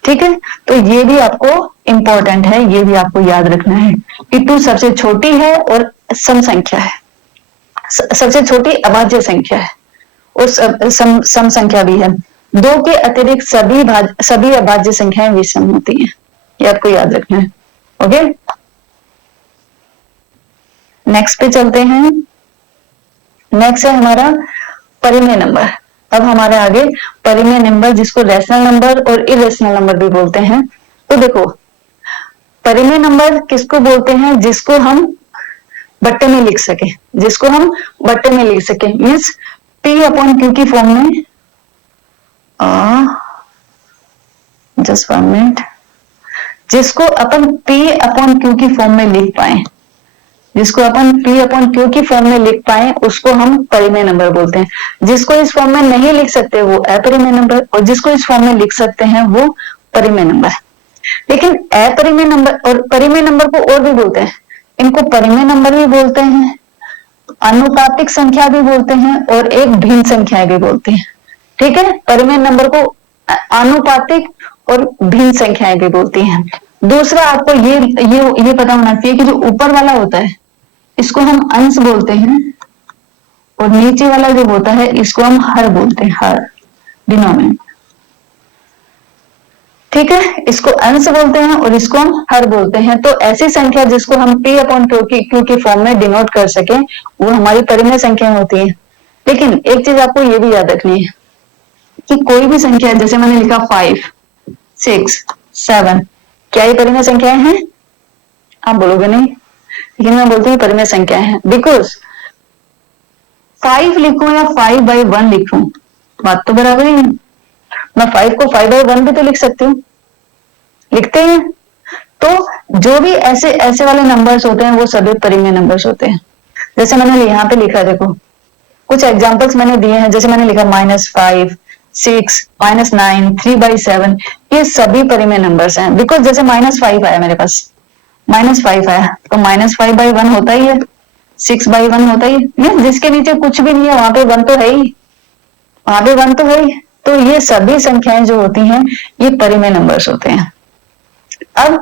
ठीक है, तो ये भी आपको इंपॉर्टेंट है, ये भी आपको याद रखना है कि 2 सबसे छोटी है और सम संख्या है, सबसे छोटी अभाज्य संख्या है और सम संख्या भी है। 2 के अतिरिक्त सभी अभाज्य संख्याएं विषम होती हैं, ये आपको याद रखना है। ओके, नेक्स्ट पे चलते हैं। नेक्स्ट है हमारा परिमेय नंबर। अब हमारे आगे परिमेय नंबर, जिसको रैशनल नंबर और इरेशनल नंबर भी बोलते हैं। तो देखो परिमेय नंबर किसको बोलते हैं, जिसको हम बट्टे में लिख सके, जिसको हम बट्टे में लिख सके, मीन्स P/Q की फॉर्म में, जस्ट 1 मिनट, जिसको अपन P/Q की फॉर्म में लिख पाए, जिसको अपन P/Q की फॉर्म में लिख पाए उसको हम परिमेय नंबर बोलते हैं। जिसको इस फॉर्म में नहीं लिख सकते वो अपरिमेय नंबर, और जिसको इस फॉर्म में लिख सकते हैं वो परिमेय नंबर। लेकिन अपरिमेय नंबर और परिमेय नंबर को और भी बोलते हैं, इनको परिमेय नंबर भी बोलते हैं, अनुपातिक संख्या भी बोलते हैं और एक भिन्न संख्या भी बोलते हैं। ठीक है, परिमेय नंबर को अनुपातिक और भिन्न संख्याएं भी बोलती हैं। दूसरा आपको ये पता होना चाहिए कि जो ऊपर वाला होता है इसको हम अंश बोलते हैं, और नीचे वाला जो होता है इसको हम हर बोलते हैं, हर, डिनोमिनेटर। ठीक है, इसको अंश बोलते हैं और इसको हम हर बोलते हैं। तो ऐसी संख्या जिसको हम p अपॉन क्यू की फॉर्म में डिनोट कर सके वो हमारी परिमेय संख्या होती है। लेकिन एक चीज आपको ये भी याद रखनी है कि कोई भी संख्या, जैसे मैंने लिखा 5, 6, 7, क्या ये परिमेय संख्याएं हैं? आप बोलोगे नहीं, लेकिन मैं बोलती हूँ परिमेय संख्याएं हैं। बिकॉज 5 लिखूं या 5/1 लिखूं, बात तो बराबर ही है। मैं 5 को 5/1 भी तो लिख सकती हूँ, लिखते हैं। तो जो भी ऐसे ऐसे वाले नंबर्स होते हैं वो सभी परिमेय नंबर्स होते हैं। जैसे मैंने यहाँ पे लिखा, देखो कुछ एग्जांपल्स मैंने दिए हैं। जैसे मैंने लिखा -5, 6, -9, 3/7, ये सभी परिमेय नंबर्स हैं। बिकॉज जैसे -5 आया मेरे पास, -5 आया तो -5/1 होता ही है, 6/1 होता ही है। जिसके नीचे कुछ भी नहीं है वहां पे 1 तो है ही, वहां पे 1 तो है ही। तो ये सभी संख्याएं जो होती हैं ये परिमेय नंबर्स होते हैं। अब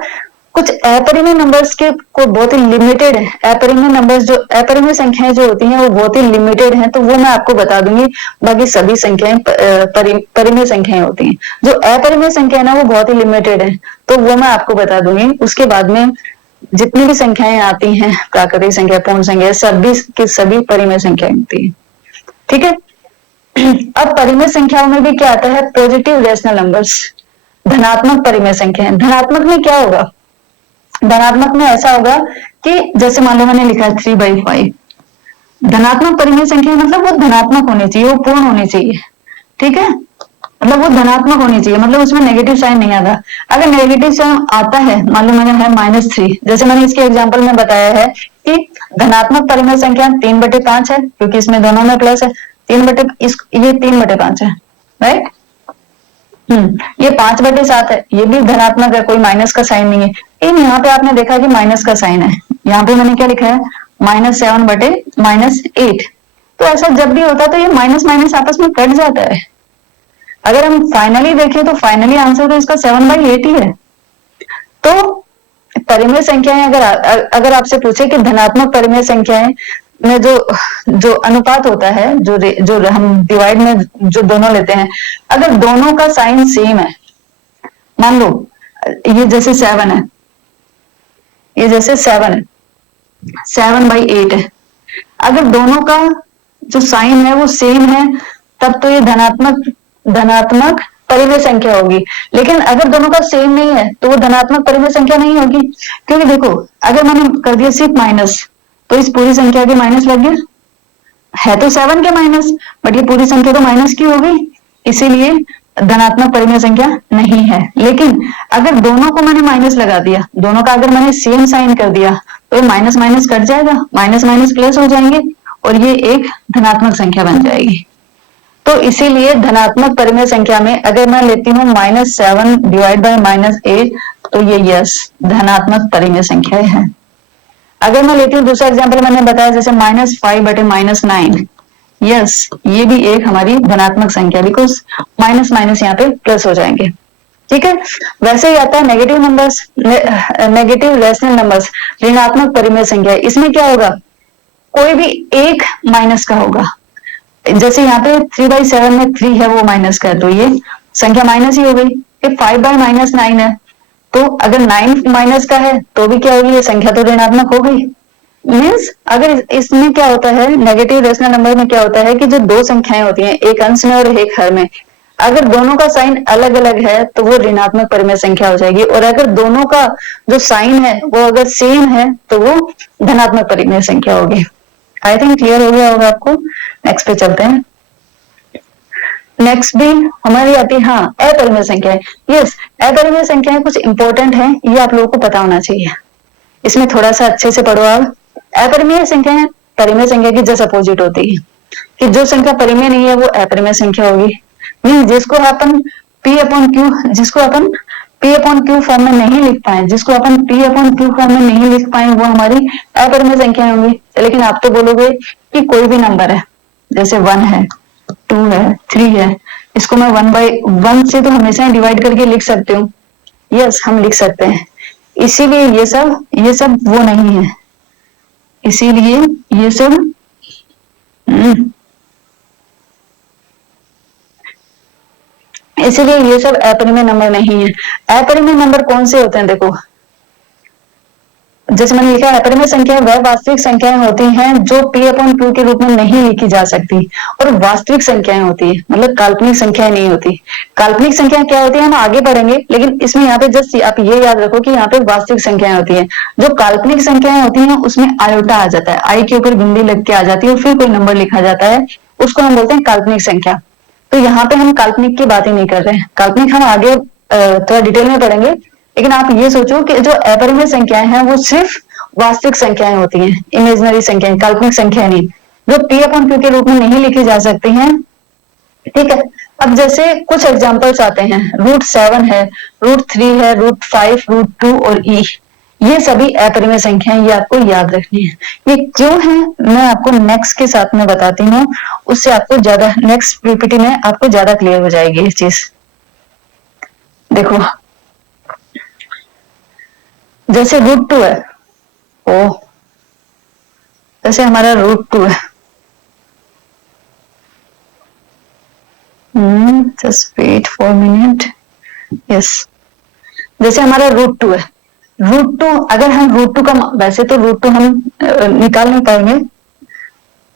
कुछ अपरिमेय नंबर्स के को बहुत ही लिमिटेड है, अपरिमेय नंबर्स जो अपरिमेय संख्याएं जो होती हैं वो बहुत ही लिमिटेड हैं, तो वो मैं आपको बता दूंगी। बाकी सभी संख्याएं परिमेय संख्याएं होती हैं। जो अपरिमेय संख्या है ना वो बहुत ही लिमिटेड है, तो वो मैं आपको बता दूंगी। उसके बाद में जितनी भी संख्याएं आती हैं, प्राकृतिक संख्या, पूर्ण संख्या, सभी की सभी परिमेय संख्याएं होती है। ठीक है, अब परिमेय संख्याओं में भी क्या आता है? पॉजिटिव रेशनल नंबर्स, धनात्मक परिमेय संख्या है। धनात्मक में क्या होगा? धनात्मक में ऐसा होगा कि जैसे मान लो मैंने लिखा 3/5, धनात्मक परिमेय संख्या मतलब वो धनात्मक होनी चाहिए, वो पूर्ण होनी चाहिए। ठीक है, मतलब वो धनात्मक होनी चाहिए, मतलब उसमें नेगेटिव साइन नहीं आता। अगर नेगेटिव साइन आता है, मान लो मैंने है -3, जैसे मैंने इसके एग्जाम्पल में बताया है कि धनात्मक परिमेय संख्या 3/5 है, क्योंकि इसमें दोनों में प्लस है। ये 3/5 है, राइट। ये 5/7 है, ये भी धनात्मक है, कोई माइनस का साइन नहीं है। इन यहाँ पे आपने देखा कि माइनस का साइन है, यहाँ पे मैंने क्या लिखा है? -7/-8। तो ऐसा जब भी होता है तो ये माइनस माइनस आपस में कट जाता है। अगर हम फाइनली देखें तो फाइनली आंसर तो इसका 7/8 ही है। तो परिमेय संख्याएं अगर आपसे पूछे कि धनात्मक परिमेय संख्याएं में जो जो अनुपात होता है, जो हम डिवाइड में जो दोनों लेते हैं, अगर दोनों का साइन सेम है, मान लो ये जैसे 7 है, ये जैसे 7 है, 7/8 है, अगर दोनों का जो साइन है वो सेम है तब तो ये धनात्मक धनात्मक परिमेय संख्या होगी। लेकिन अगर दोनों का सेम नहीं है तो वो धनात्मक परिमेय संख्या नहीं होगी, क्योंकि देखो अगर मैंने कर दिया सिर्फ माइनस तो इस पूरी संख्या के माइनस लग गया, है तो 7 के माइनस, बट ये पूरी संख्या तो माइनस की हो गई, इसीलिए धनात्मक परिमेय संख्या नहीं है। लेकिन अगर दोनों को मैंने माइनस लगा दिया, दोनों का अगर मैंने सेम साइन कर दिया तो ये माइनस माइनस कट जाएगा, माइनस माइनस प्लस हो जाएंगे और ये एक धनात्मक संख्या बन जाएगी। तो इसीलिए धनात्मक परिमेय संख्या में अगर मैं लेती हूँ -7 डिवाइड बाय -8 तो ये यस धनात्मक परिमेय संख्या है। अगर मैं लेती हूँ दूसरा एग्जाम्पल मैंने बताया जैसे -5/-9, यस ये भी एक हमारी धनात्मक संख्या, बिकॉज माइनस माइनस यहाँ पे प्लस हो जाएंगे। ठीक है, वैसे ही आता है negative numbers, negative rational numbers, ऋणात्मक परिमेय संख्या। इसमें क्या होगा? कोई भी एक माइनस का होगा। जैसे यहाँ पे 3/7 में 3 है वो माइनस का है तो ये संख्या माइनस ही हो गई। 5/-9 है तो अगर 9 माइनस का है तो भी क्या होगी? ये संख्या तो ऋणात्मक हो गई। मीन्स अगर इसमें क्या होता है, नेगेटिव रेशनल नंबर में क्या होता है कि जो दो संख्याएं होती हैं, एक अंश में और एक हर में, अगर दोनों का साइन अलग अलग है तो वो ऋणात्मक परिमेय संख्या हो जाएगी, और अगर दोनों का जो साइन है वो अगर सेम है तो वो धनात्मक परिमेय संख्या होगी। आई थिंक क्लियर हो गया होगा आपको। नेक्स्ट पे चलते हैं। नेक्स्ट भी हमारी आती है हाँ अपरिमेय संख्याएं। यस, अपरिमेय संख्याएं कुछ इंपॉर्टेंट है, ये आप लोगों को पता होना चाहिए। इसमें थोड़ा सा अच्छे से पढ़ो आप। अपरिमेय संख्याएं परिमेय संख्या की जस्ट अपोजिट होती है, कि जो संख्या परिमेय नहीं है वो अपरिमेय संख्या होगी। मीन जिसको अपन P अपॉन क्यू फॉर्म में नहीं लिख पाए, जिसको अपन P अपॉन क्यू फॉर्म में नहीं लिख पाए वो हमारी अपरिमेय संख्या होंगी। लेकिन आप तो बोलोगे कि कोई भी नंबर है, जैसे 1 है, 2 है, 3 है, इसको मैं 1/1 से तो हमेशा डिवाइड करके लिख सकती हूँ। यस हम लिख सकते हैं, इसीलिए ये सब वो नहीं है, इसीलिए ये सब इसीलिए ये सब अपरिमेय नंबर नहीं है। अपरिमेय नंबर कौन से होते हैं? देखो, जैसे मैंने लिखा है, अपरिमेय संख्या वह वास्तविक संख्याएं होती हैं जो p अपॉन q के रूप में नहीं लिखी जा सकती, और वास्तविक संख्याएं होती है, मतलब काल्पनिक संख्याएं नहीं होती। काल्पनिक संख्या क्या होती है हम आगे पढ़ेंगे, लेकिन इसमें यहाँ पे जस्ट आप ये याद रखो कि यहाँ पे वास्तविक संख्याएं होती है। जो काल्पनिक संख्याएं होती है उसमें आयोटा आ जाता है, आई के ऊपर बिंदी लग के आ जाती है और फिर कोई नंबर लिखा जाता है, उसको हम बोलते हैं काल्पनिक संख्या। तो यहाँ पे हम काल्पनिक की बात ही नहीं कर रहे हैं, काल्पनिक हम आगे थोड़ा डिटेल में पढ़ेंगे। लेकिन आप ये सोचो कि जो अपरिमेय संख्याएं हैं वो सिर्फ वास्तविक संख्याएं होती हैं, इमेजिनरी संख्याएं, काल्पनिक संख्या नहीं, जो p अपॉन q के रूप में नहीं लिखी जा सकती हैं। ठीक है, अब जैसे कुछ एग्जांपल्स आते हैं, √7 है, √3 है, √5, √2 और e, ये सभी अपरिमेय संख्याएं, ये आपको याद रखनी है। ये क्यों है मैं आपको नेक्स्ट के साथ में बताती हूँ, उससे आपको ज्यादा नेक्स्ट पीपीटी में आपको ज्यादा क्लियर हो जाएगी ये चीज। देखो, जैसे √2 है, ओ जैसे हमारा √2 है, just wait for minute, yes, जैसे हमारा √2 है, √2 अगर हम √2 का, वैसे तो √2 हम निकाल नहीं पाएंगे,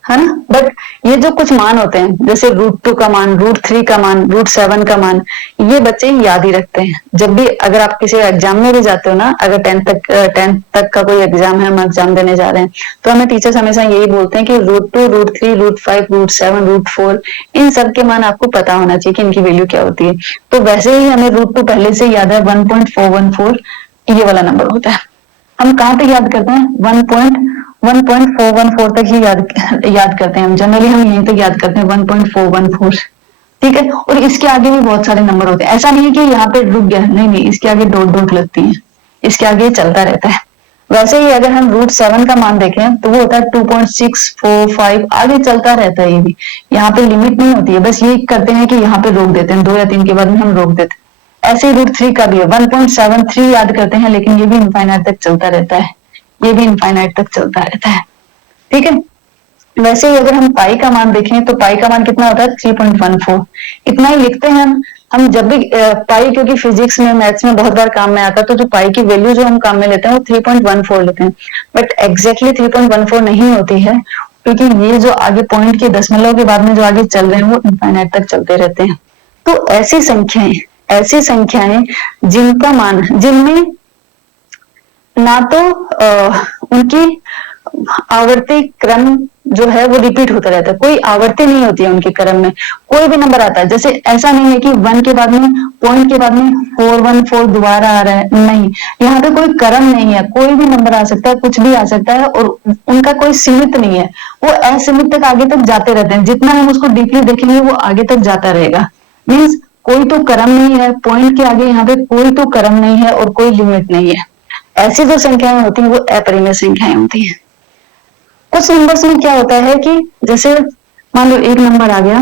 है ना, बट ये जो कुछ मान होते हैं, जैसे √2 का मान, √3 का मान, √7 का मान, ये बच्चे याद ही रखते हैं। जब भी अगर आप किसी एग्जाम में भी जाते हो ना, अगर 10th तक का कोई एग्जाम है, हम एग्जाम देने जा रहे हैं, तो हमें टीचर्स हमेशा यही बोलते हैं कि √2, √3, √5, √7, √4, इन सब के मान आपको पता होना चाहिए कि इनकी वैल्यू क्या होती है। तो वैसे ही हमें √2 पहले से याद है, 1.414 ये वाला नंबर होता है। हम कहाँ पे याद करते हैं? 1.414 तक ही याद करते हैं हम, जनरली हम यहीं तक याद करते हैं 1.414। ठीक है, और इसके आगे भी बहुत सारे नंबर होते हैं, ऐसा नहीं है कि यहाँ पे रुक गया, नहीं नहीं, इसके आगे डॉट डॉट लगती है, इसके आगे चलता रहता है। वैसे ही अगर हम √7 का मान देखें तो वो होता है 2.645, आगे चलता रहता है। ये भी यहाँ पे लिमिट नहीं होती है, बस ये करते हैं कि यहाँ पे रोक देते हैं, 2 या 3 के बाद में हम रोक देते हैं। ऐसे ही √3 का भी है, 1.73 याद करते हैं, लेकिन ये भी इनफाइनाइट तक चलता रहता है, ये भी इनफाइनाइट तक चलता रहता है। ठीक है, वैसे ही अगर हम पाई का मान देखें तो पाई का मान कितना होता है? 3.14, इतना ही लिखते हैं हम जब भी पाई, क्योंकि फिजिक्स में, मैथ्स में बहुत बार काम में आता है, तो जो पाई की वैल्यू जो हम काम में लेते हैं वो 3.14 लेते हैं, बट एग्जैक्टली 3.14 नहीं होती है, क्योंकि ये जो आगे पॉइंट के दशमलव के बाद में जो आगे चल रहे हैं वो इनफाइनाइट तक चलते रहते हैं। तो ऐसी संख्याएं जिनका मान, जिनमें ना तो उनकी आवर्ती क्रम जो है वो रिपीट होता रहता है, कोई आवर्ती नहीं होती है उनके क्रम में, कोई भी नंबर आता है, जैसे ऐसा नहीं है कि 1 के बाद में, पॉइंट के बाद में 414 दोबारा आ रहा है, नहीं, यहाँ पे कोई क्रम नहीं है, कोई भी नंबर आ सकता है, कुछ भी आ सकता है, और उनका कोई सीमित नहीं है, वो असीमित तक आगे तक जाते रहते हैं, जितना हम उसको डीपली देखेंगे वो आगे तक जाता रहेगा। मीन्स कोई तो क्रम नहीं है, पॉइंट के आगे यहाँ पे कोई तो क्रम नहीं है और कोई लिमिट नहीं है। ऐसी जो संख्याएं होती हैं वो अपरिमेय संख्याएं होती हैं। कुछ नंबर्स में क्या होता है कि जैसे मान लो एक नंबर आ गया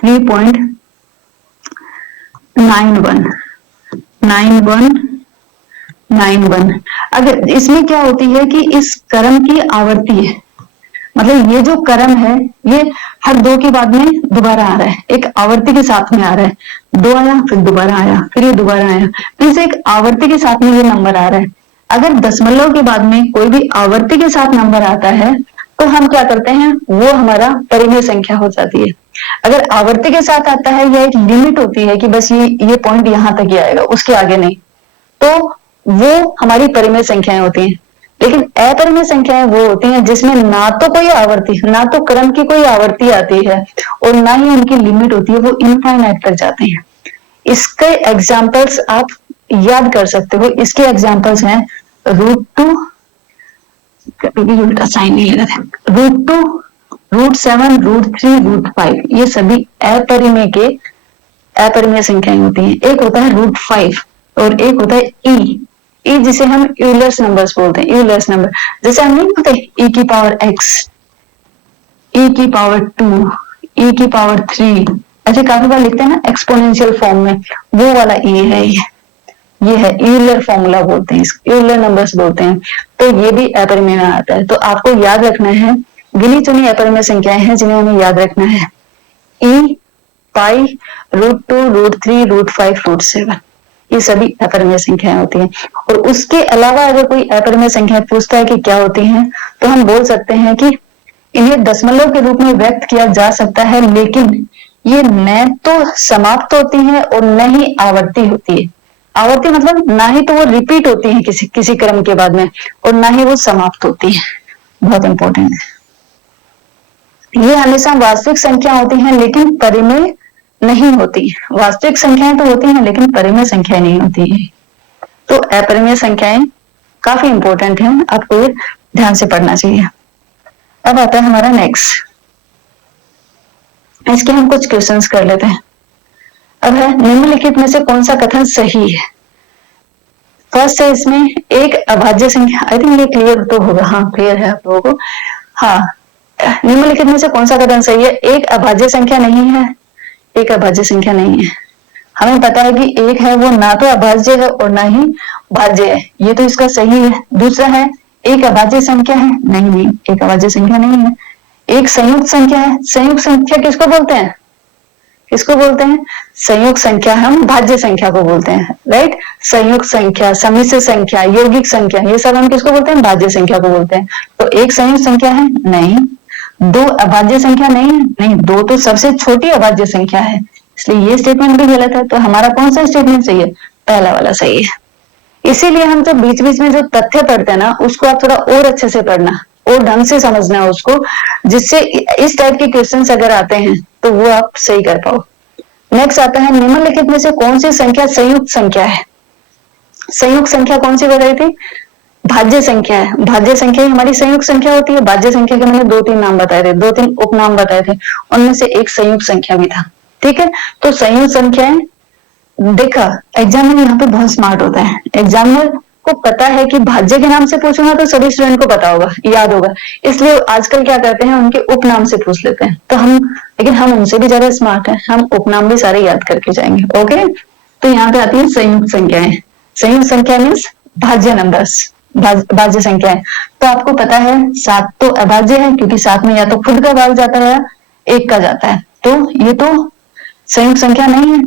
3.9191, अगर इसमें क्या होती है कि इस क्रम की आवर्ती है, मतलब ये जो क्रम है ये हर 2 के बाद में दोबारा आ रहा है, एक आवर्ती के साथ में आ रहा है, 2 आया फिर दोबारा आया, फिर ये दोबारा आया, फिर एक आवर्ती के साथ में ये नंबर आ रहा है। अगर दशमलव के बाद में कोई भी आवर्ती के साथ नंबर आता है तो हम क्या करते हैं, वो हमारा परिमेय संख्या हो जाती है। अगर आवर्ती के साथ आता है या एक लिमिट होती है कि बस ये पॉइंट यहां तक ही आएगा, उसके आगे नहीं, तो वो हमारी परिमेय संख्याएं होती हैं। लेकिन अपरिमेय संख्याएं वो होती हैं जिसमें ना तो कोई आवर्ती, ना तो क्रम की कोई आवर्ती आती है और ना ही उनकी लिमिट होती है, वो इनफाइनाइट तक जाते हैं। इसके एग्जाम्पल्स आप याद कर सकते हो, इसके एग्जाम्पल्स हैं √2, कभी उल्टा साइन नहीं लगा था, √2, √7, √3, √5, ये सभी अपरिमेय संख्याएं होती हैं। एक होता है √5 और एक होता है ई जिसे हम यूलर्स नंबर्स बोलते हैं, यूलर्स नंबर, जैसे हम नहीं बोलते e की पावर x, e की पावर 2, e की पावर 3, ऐसे काफी बार लिखते हैं ना एक्सपोनेंशियल फॉर्म में, वो वाला e है, ये है यूलर फॉर्मूला बोलते हैं, यूलर नंबर्स बोलते हैं। तो ये भी अपरिमेय में आता है। तो आपको याद रखना है, गिनी चुनी अपरिमेय संख्याएं हैं जिन्हें हमें याद रखना है, ई, पाई, √2, √3, √5, √7, ये सभी अपरिमेय संख्याएं होती हैं। और उसके अलावा अगर कोई अपरिमेय संख्या पूछता है कि क्या होती हैं, तो हम बोल सकते हैं कि इन्हें दशमलव के रूप में व्यक्त किया जा सकता है, लेकिन ये न तो समाप्त होती है और न ही आवर्ती होती है। आवर्ती मतलब ना ही तो वो रिपीट होती है किसी किसी क्रम के बाद में, और ना ही वो समाप्त होती है। बहुत इंपॉर्टेंट है। ये हमेशा वास्तविक संख्या होती हैं, लेकिन परिमेय नहीं होती। वास्तविक संख्याएं तो होती हैं, लेकिन परिमेय संख्याएं नहीं होती है। तो अपरिमेय संख्याएं काफी इंपॉर्टेंट है, आपको ये ध्यान से पढ़ना चाहिए। अब आता है हमारा नेक्स्ट, इसके हम कुछ क्वेश्चंस कर लेते हैं। अब है निम्नलिखित में से कौन सा कथन सही है। फर्स्ट है इसमें एक अभाज्य संख्या, आई थिंक ये क्लियर तो होगा, हाँ क्लियर है आप लोगों को। हाँ, निम्नलिखित में से कौन सा कथन सही है। एक अभाज्य संख्या नहीं है, एक अभाज्य संख्या नहीं है। हमें पता है कि एक है वो ना तो अभाज्य है और ना ही भाज्य है, ये तो इसका सही है। दूसरा है एक अभाज्य संख्या है, नहीं नहीं एक अभाज्य संख्या नहीं है। एक संयुक्त संख्या है, संयुक्त संख्या किसको बोलते हैं, किसको बोलते हैं, संयुक्त संख्या हम भाज्य संख्या को बोलते हैं, राइट। संयुक्त संख्या, सम्मिश्र संख्या, यौगिक संख्या, ये सब हम किसको बोलते हैं, भाज्य संख्या को बोलते हैं। तो एक संयुक्त संख्या है, नहीं। दो अभाज्य संख्या नहीं है, नहीं। दो तो सबसे छोटी अभाज्य संख्या है, इसलिए ये स्टेटमेंट भी गलत है। तो हमारा कौन सा स्टेटमेंट सही है, पहला वाला सही है। इसीलिए हम जो बीच बीच में जो तथ्य पढ़ते हैं ना, उसको आप थोड़ा और अच्छे से पढ़ना और ढंग से समझना उसको, जिससे इस टाइप के क्वेश्चंस अगर आते हैं तो वो आप सही कर पाओ। नेक्स्ट आता है निम्नलिखित में से कौन सी संख्या संयुक्त संख्या है। संयुक्त संख्या कौन सी बताई थी, भाज्य संख्या है। भाज्य संख्या ही हमारी संयुक्त संख्या होती है। भाज्य संख्या के मैंने 2-3 नाम बताए थे, 2-3 उपनाम बताए थे, उनमें से एक संयुक्त संख्या भी था, ठीक है। तो संयुक्त संख्याएं, देखा एग्जामिनर यहाँ पे बहुत स्मार्ट होता है। एग्जामिनर को पता है कि भाज्य के नाम से पूछूंगा तो सभी स्टूडेंट को पता होगा, याद होगा, इसलिए आजकल क्या करते हैं उनके उपनाम से पूछ लेते हैं। तो हम, लेकिन हम उनसे भी ज्यादा स्मार्ट हैं, हम उपनाम भी सारे याद करके जाएंगे, ओके। तो यहाँ पे आती है संयुक्त संख्याएं। संयुक्त संख्या मीन्स भाज्य नंबर्स, भाज्य संख्याएं। तो आपको पता है 7 तो अभाज्य है, क्योंकि 7 में या तो खुद का भाग जाता है या 1 का जाता है, तो ये तो संयुक्त संख्या नहीं है।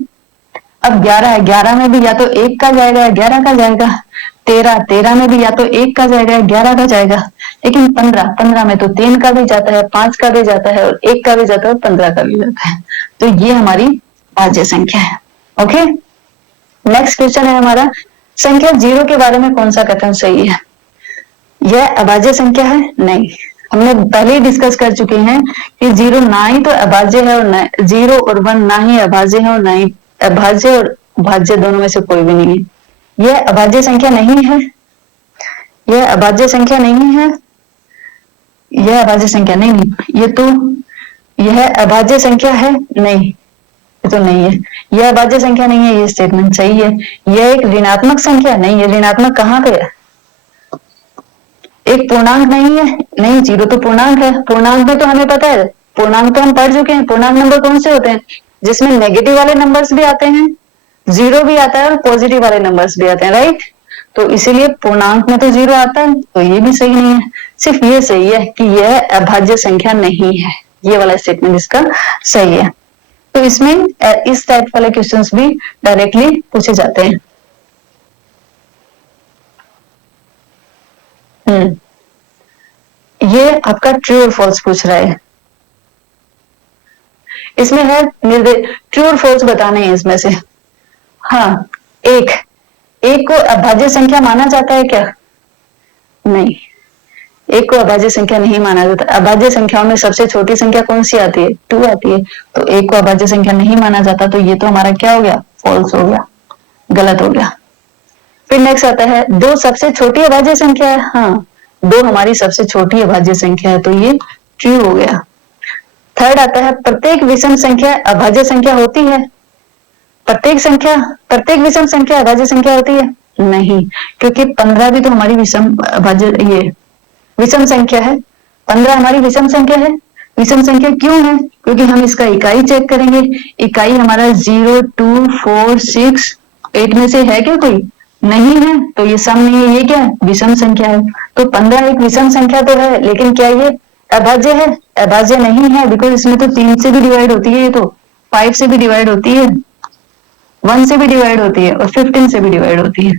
अब 11 है, 11 में भी या तो 1 का जाएगा या 11 का जाएगा। 13 में भी या तो 1 का जाएगा या 11 का जाएगा। लेकिन 15 में तो 3 का भी जाता है, 5 का भी जाता है और 1 का भी जाता है और 15 का भी जाता है। तो ये हमारी भाज्य संख्या है, ओके। नेक्स्ट क्वेश्चन है हमारा, संख्या 0 के बारे में कौन सा कथन सही है। यह अभाज्य संख्या है, नहीं। हमने पहले ही डिस्कस कर चुके हैं कि 0 ना ही तो अभाज्य है और 0 और 1 ना ही अभाज्य है और ना ही अभाज्य और भाज्य, दोनों में से कोई भी नहीं है। यह अभाज्य संख्या नहीं है, यह अभाज्य संख्या नहीं है, यह अभाज्य संख्या नहीं, ये तो यह अभाज्य संख्या है, नहीं ये तो नहीं है। यह अभाज्य संख्या नहीं है, ये स्टेटमेंट सही है। यह एक ऋणात्मक संख्या, नहीं, ये ऋणात्मक कहाँ पे है। एक पूर्णांक नहीं है, नहीं, 0 तो पूर्णांक है। पूर्णांक में तो हमें पता है, पूर्णांक तो हम पढ़ चुके हैं। पूर्णांक नंबर कौन से होते हैं, जिसमें नेगेटिव वाले नंबर्स भी आते हैं, 0 भी आता है और पॉजिटिव वाले नंबर्स भी आते हैं, राइट। तो इसीलिए पूर्णांक में तो 0 आता है, तो ये भी सही नहीं है। सिर्फ ये सही है कि यह अभाज्य संख्या नहीं है, ये वाला स्टेटमेंट इसका सही है। तो इसमें इस टाइप वाले क्वेश्चंस भी डायरेक्टली पूछे जाते हैं। ये आपका ट्रू और फॉल्स पूछ रहा है। इसमें है ट्रू और फॉल्स बताने हैं इसमें से। हाँ, एक को अभाज्य संख्या माना जाता है क्या, नहीं, एक को अभाज्य संख्या नहीं माना जाता। अभाज्य संख्याओं में सबसे छोटी संख्या कौन सी आती है, 2 आती है। तो एक को अभाज्य संख्या नहीं माना जाता, तो ये तो हमारा क्या हो गया, फॉल्स हो गया, गलत हो गया। फिर नेक्स्ट आता है 2 सबसे छोटी अभाज्य संख्या है, हाँ 2 हमारी सबसे छोटी अभाज्य संख्या है, तो ये ट्रू हो गया। थर्ड आता है प्रत्येक विषम संख्या अभाज्य संख्या होती है। प्रत्येक विषम संख्या अभाज्य संख्या होती है, नहीं, क्योंकि 15 भी तो हमारी विषम अभाज्य, ये विषम संख्या है। 15 हमारी विषम संख्या है। विषम संख्या क्यों है, क्योंकि हम इसका इकाई चेक करेंगे। इकाई हमारा 0, 2, 4, 6, 8 में से है क्या कोई, नहीं है, तो ये सम नहीं है, ये क्या है, विषम संख्या है। तो 15 एक विषम संख्या तो है, लेकिन क्या ये अभाज्य है, अभाज्य नहीं है, बिकॉज इसमें तो 3 से भी डिवाइड होती है ये तो, 5 से भी डिवाइड होती है, 1 से भी डिवाइड होती है और 15 से भी डिवाइड होती है।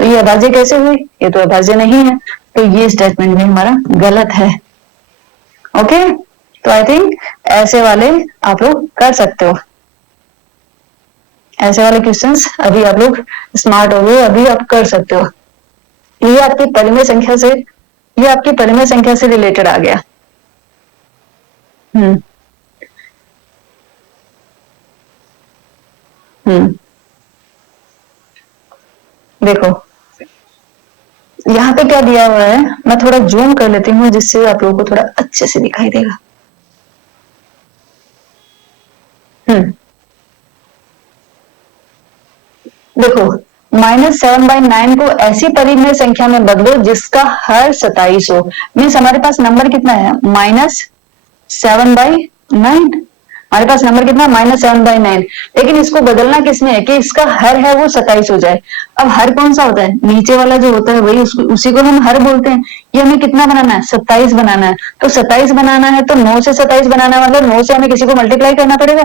तो ये अभाज्य कैसे हुई? ये तो अभाज्य नहीं है, तो ये स्टेटमेंट भी हमारा गलत है। ओके, तो आई थिंक ऐसे वाले आप लोग कर सकते हो, ऐसे वाले क्वेश्चंस अभी आप लोग स्मार्ट हो गए, अभी आप कर सकते हो। ये आपकी परिमेय संख्या से, ये आपकी परिमेय संख्या से रिलेटेड आ गया। हम्म देखो यहाँ पे क्या दिया हुआ है, मैं थोड़ा जूम कर लेती हूँ जिससे आप लोगों को थोड़ा अच्छे से दिखाई देगा। देखो, -7/9 को ऐसी परिमेय संख्या में बदलो जिसका हर 27 हो। मीन्स हमारे पास नंबर कितना है? -7/9। हमारे पास नंबर कितना है? -7/9। लेकिन इसको बदलना किसमें है कि इसका हर है वो 27 हो जाए। अब हर कौन सा होता है? नीचे वाला जो होता है वही, उसी को हम हर बोलते हैं। ये हमें कितना बनाना है? 27 बनाना है। तो 27 बनाना है तो 9 से 27 बनाना है, मतलब 9 से हमें किसी को मल्टीप्लाई करना पड़ेगा।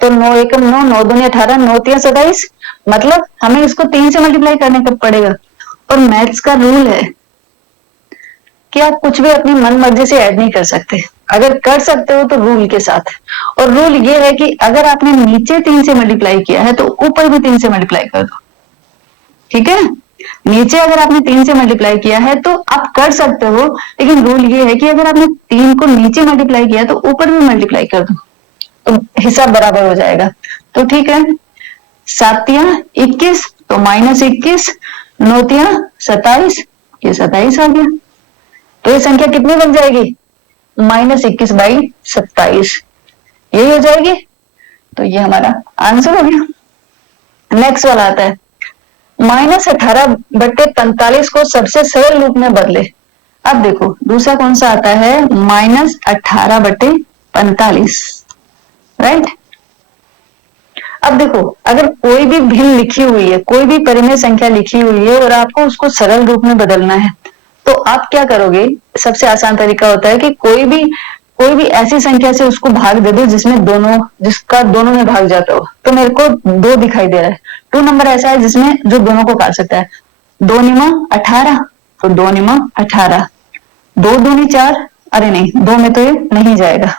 तो 9 एकम 9, 9 दूनी 18, 9 तिया 27, मतलब हमें इसको 3 से मल्टीप्लाई करने का पड़ेगा। और मैथ्स का रूल है कि आप कुछ भी अपनी मन मर्जी से ऐड नहीं कर सकते। अगर कर सकते हो तो रूल के साथ। और रूल ये है कि अगर आपने नीचे 3 से मल्टीप्लाई किया है तो ऊपर भी 3 से मल्टीप्लाई कर दो। ठीक है, नीचे अगर आपने 3 से मल्टीप्लाई किया है तो आप कर सकते हो, लेकिन रूल ये है कि अगर आपने 3 को नीचे मल्टीप्लाई किया तो ऊपर भी मल्टीप्लाई कर दो, तो हिसाब बराबर हो जाएगा। तो ठीक है, 7 तिया 21, तो -21, 9 तिया 27, ये 27 आ गया। तो ये संख्या कितनी बन जाएगी? -21/27, यही हो जाएगी। तो ये हमारा आंसर हो गया। नेक्स्ट वाला आता है, -18/45 को सबसे सरल रूप में बदले। अब देखो दूसरा कौन सा आता है? -18/45, राइट। अब देखो, अगर कोई भी भिन्न लिखी हुई है, कोई भी परिमेय संख्या लिखी हुई है और आपको उसको सरल रूप में बदलना है, तो आप क्या करोगे? सबसे आसान तरीका होता है कि कोई भी ऐसी संख्या से उसको भाग दे दो जिसका दोनों में भाग जाता हो। तो मेरे को 2 दिखाई दे रहा है, 2 नंबर ऐसा है जिसमें जो दोनों को काट सकता है। 2 निमा 18, तो 2 निमा 18, 2 दूनी 4, अरे नहीं 2 में तो ये नहीं जाएगा,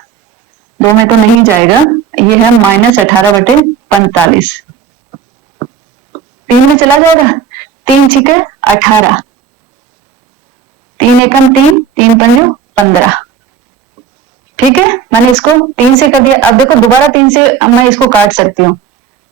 2 में तो नहीं जाएगा। ये है -18/45, 3 में चला जाएगा, 3 छिके 18, 3 एकम 3, 3 पंजो 15। ठीक है, मैंने इसको 3 से कर दिया। अब देखो दोबारा 3 से मैं इसको काट सकती हूँ।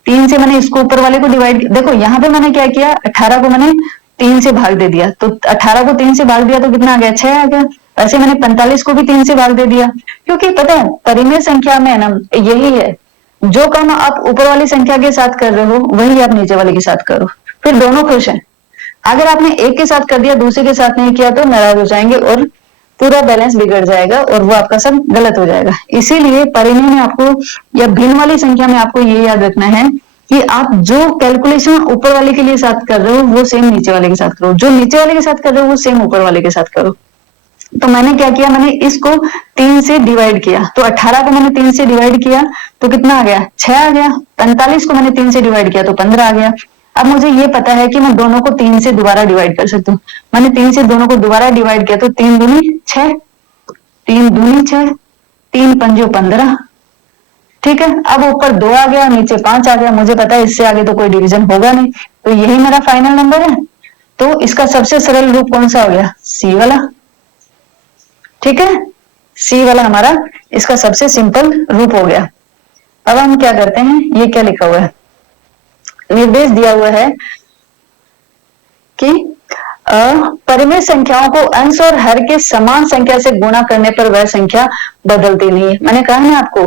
3 से मैंने इसको ऊपर वाले को डिवाइड, देखो यहाँ पे मैंने क्या किया, 18 को मैंने 3 से भाग दे दिया, तो 18 को 3 से भाग दिया तो कितना आ गया? 6 आ गया। ऐसे मैंने 45 को भी 3 से भाग दे दिया, क्योंकि पता है परिमेय संख्या में ना यही है, जो काम आप ऊपर वाली संख्या के साथ कर रहे हो वही आप नीचे वाले के साथ करो, फिर दोनों खुश हैं। अगर आपने एक के साथ कर दिया दूसरे के साथ नहीं किया तो नाराज हो जाएंगे और पूरा बैलेंस बिगड़ जाएगा और वो आपका सब गलत हो जाएगा। इसीलिए परिमेय में आपको या भिन्न वाली संख्या में आपको ये याद रखना है कि आप जो कैलकुलेशन ऊपर वाले के लिए साथ कर रहे हो वो सेम नीचे वाले के साथ करो, जो नीचे वाले के साथ कर रहे हो वो सेम ऊपर वाले के साथ करो। तो मैंने क्या किया, मैंने इसको 3 से डिवाइड किया, तो 18 को मैंने 3 से डिवाइड किया तो कितना आ गया? 6 आ गया। 45 को मैंने 3 से डिवाइड किया तो 15 आ गया। अब मुझे ये पता है कि मैं दोनों को 3 से दोबारा डिवाइड कर सकती हूँ। मैंने 3 से दोनों को दोबारा डिवाइड किया तो 3 दूनी 6, 3 दूनी 6, 3 पंजो 15। ठीक है, अब ऊपर 2 आ गया, नीचे 5 आ गया। मुझे पता है इससे आगे तो कोई डिवीजन होगा नहीं, तो यही मेरा फाइनल नंबर है। तो इसका सबसे सरल रूप कौन सा हो गया? सी वाला। ठीक है, सी वाला हमारा इसका सबसे सिंपल रूप हो गया। अब हम क्या करते हैं, ये क्या लिखा हुआ है? निर्देश दिया हुआ है कि परिमेय संख्याओं को अंश और हर के समान संख्या से गुणा करने पर वह संख्या बदलती नहीं है। मैंने कहा ना आपको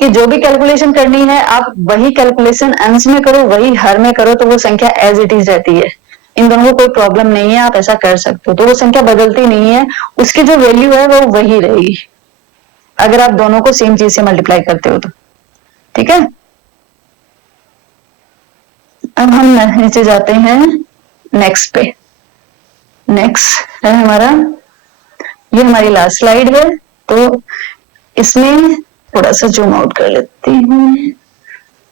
कि जो भी कैलकुलेशन करनी है आप वही कैलकुलेशन अंश में करो, वही हर में करो, तो वो संख्या एज इट इज रहती है। इन दोनों को कोई प्रॉब्लम नहीं है, आप ऐसा कर सकते हो, तो वो संख्या बदलती नहीं है, उसकी जो वैल्यू है वो वही रहेगी अगर आप दोनों को सेम चीज से मल्टीप्लाई करते हो तो। ठीक है, अब हम नीचे जाते हैं नेक्स्ट पे। नेक्स्ट है हमारा, ये हमारी लास्ट स्लाइड है, तो इसमें थोड़ा सा जूम आउट कर लेती हूँ।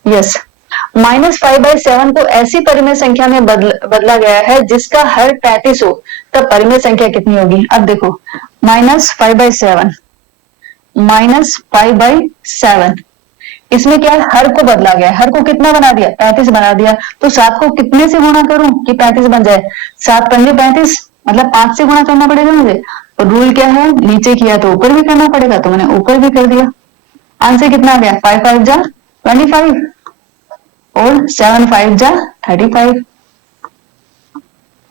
यस, -5/7 को ऐसी परिमेय संख्या में बदला गया है जिसका हर 35 हो, तब परिमेय संख्या कितनी होगी? अब देखो, -5/7, -5/7, इसमें क्या है, हर को बदला गया है, हर को कितना बना दिया? 35 बना दिया। तो 7 को कितने से गुणा करूं कि 35 बन जाए? 7 पंजे 35, मतलब 5 से गुणा करना पड़ेगा मुझे। और रूल क्या है, नीचे किया तो ऊपर भी करना पड़ेगा, तो मैंने ऊपर भी कर दिया। आंसर कितना आ गया? 5 5 जा 25 और 7 5 जा 35।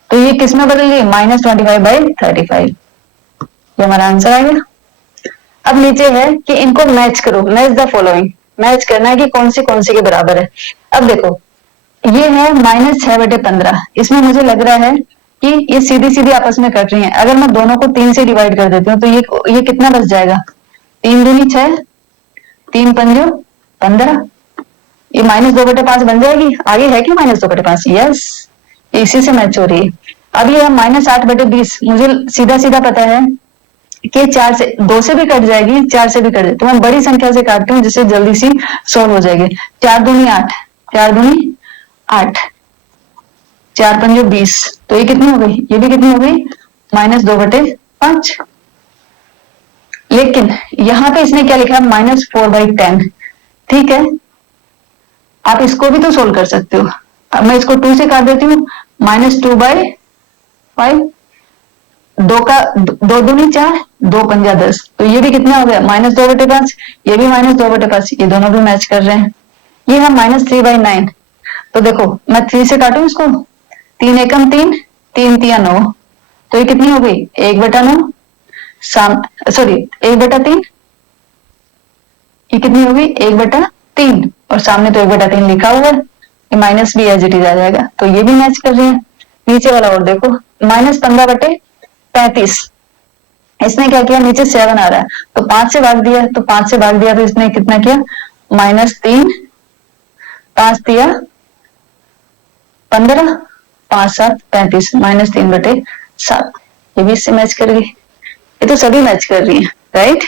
तो ये किस में बदल गई? -25/35। ये हमारा आंसर आ गया। अब नीचे है कि इनको मैच करो, मैच द फॉलोइंग, मैच करना है कि कौन से के बराबर है। अब देखो, ये है -6/15, इसमें मुझे लग रहा है कि ये सीधी सीधी आपस में कट रही हैं। अगर मैं दोनों को 3 से डिवाइड कर देती हूँ तो ये कितना बच जाएगा? 3 दूनी 6, 3 पंजो 15, ये -2/5 बन जाएगी। आगे है कि -2/5? यस, इसी से मैच हो रही है। अब ये -8/20, मुझे सीधा सीधा पता है कि 4 से 2 से भी कट जाएगी, 4 से भी कट जाएगी, तो मैं बड़ी संख्या से काटती हूँ जिससे जल्दी सी सॉल्व हो जाएगी। 4 दूनी 8, 4 दूनी 8, 4 पंजो 20, तो ये कितनी हो गई? ये भी कितनी हो गई? -2/5। लेकिन यहां पे इसने क्या लिखा है? -4/10। ठीक है, आप इसको भी तो सोल्व कर सकते हो। अब मैं इसको 2 से काट देती हूँ, -2/5, 2 दूनी 4, 2 पंजा 10, तो ये भी कितना हो गया? -2/5, ये भी -2/5, ये दोनों भी मैच कर रहे हैं। ये है -3/9, तो देखो मैं 3 से काटू इसको, 3 एकम 3, 3 तिया 9, तो ये कितनी हो गई? 1/9, सॉरी 1/3, ये कितनी होगी? 1/3, और सामने तो 1/3 लिखा हुआ है, ये माइनस भी एज इट इज आ जाएगा, तो ये भी मैच कर रही है। नीचे वाला और देखो, -15/35, इसने क्या किया? नीचे 7 आ रहा है तो 5 से भाग दिया, तो 5 से भाग दिया तो इसने कितना किया? -3, 5 दिया 15, 5 7 35, -3/7, ये भी इससे मैच कर गई। ये तो सभी मैच कर रही है, राइट?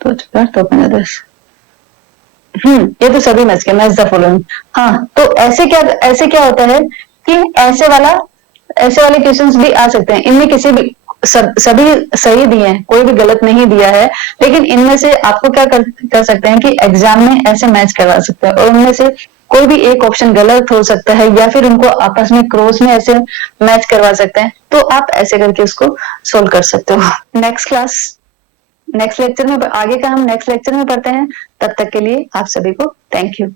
तो 10, ये तो सभी मैच के, मैच द फॉलोइंग। हाँ, तो ऐसे क्या होता है कि ऐसे वाले क्वेश्चंस भी आ सकते हैं। इनमें किसी भी सभी सही दिए हैं, कोई भी गलत नहीं दिया है, लेकिन इनमें से आपको क्या कर सकते हैं कि एग्जाम में ऐसे मैच करवा सकते हैं, और उनमें से कोई भी एक ऑप्शन गलत हो सकता है, या फिर उनको आपस में क्रॉस में ऐसे मैच करवा सकते हैं, तो आप ऐसे करके उसको सोल्व कर सकते हो। नेक्स्ट लेक्चर में आगे का हम नेक्स्ट लेक्चर में पढ़ते हैं। तब तक के लिए आप सभी को थैंक यू।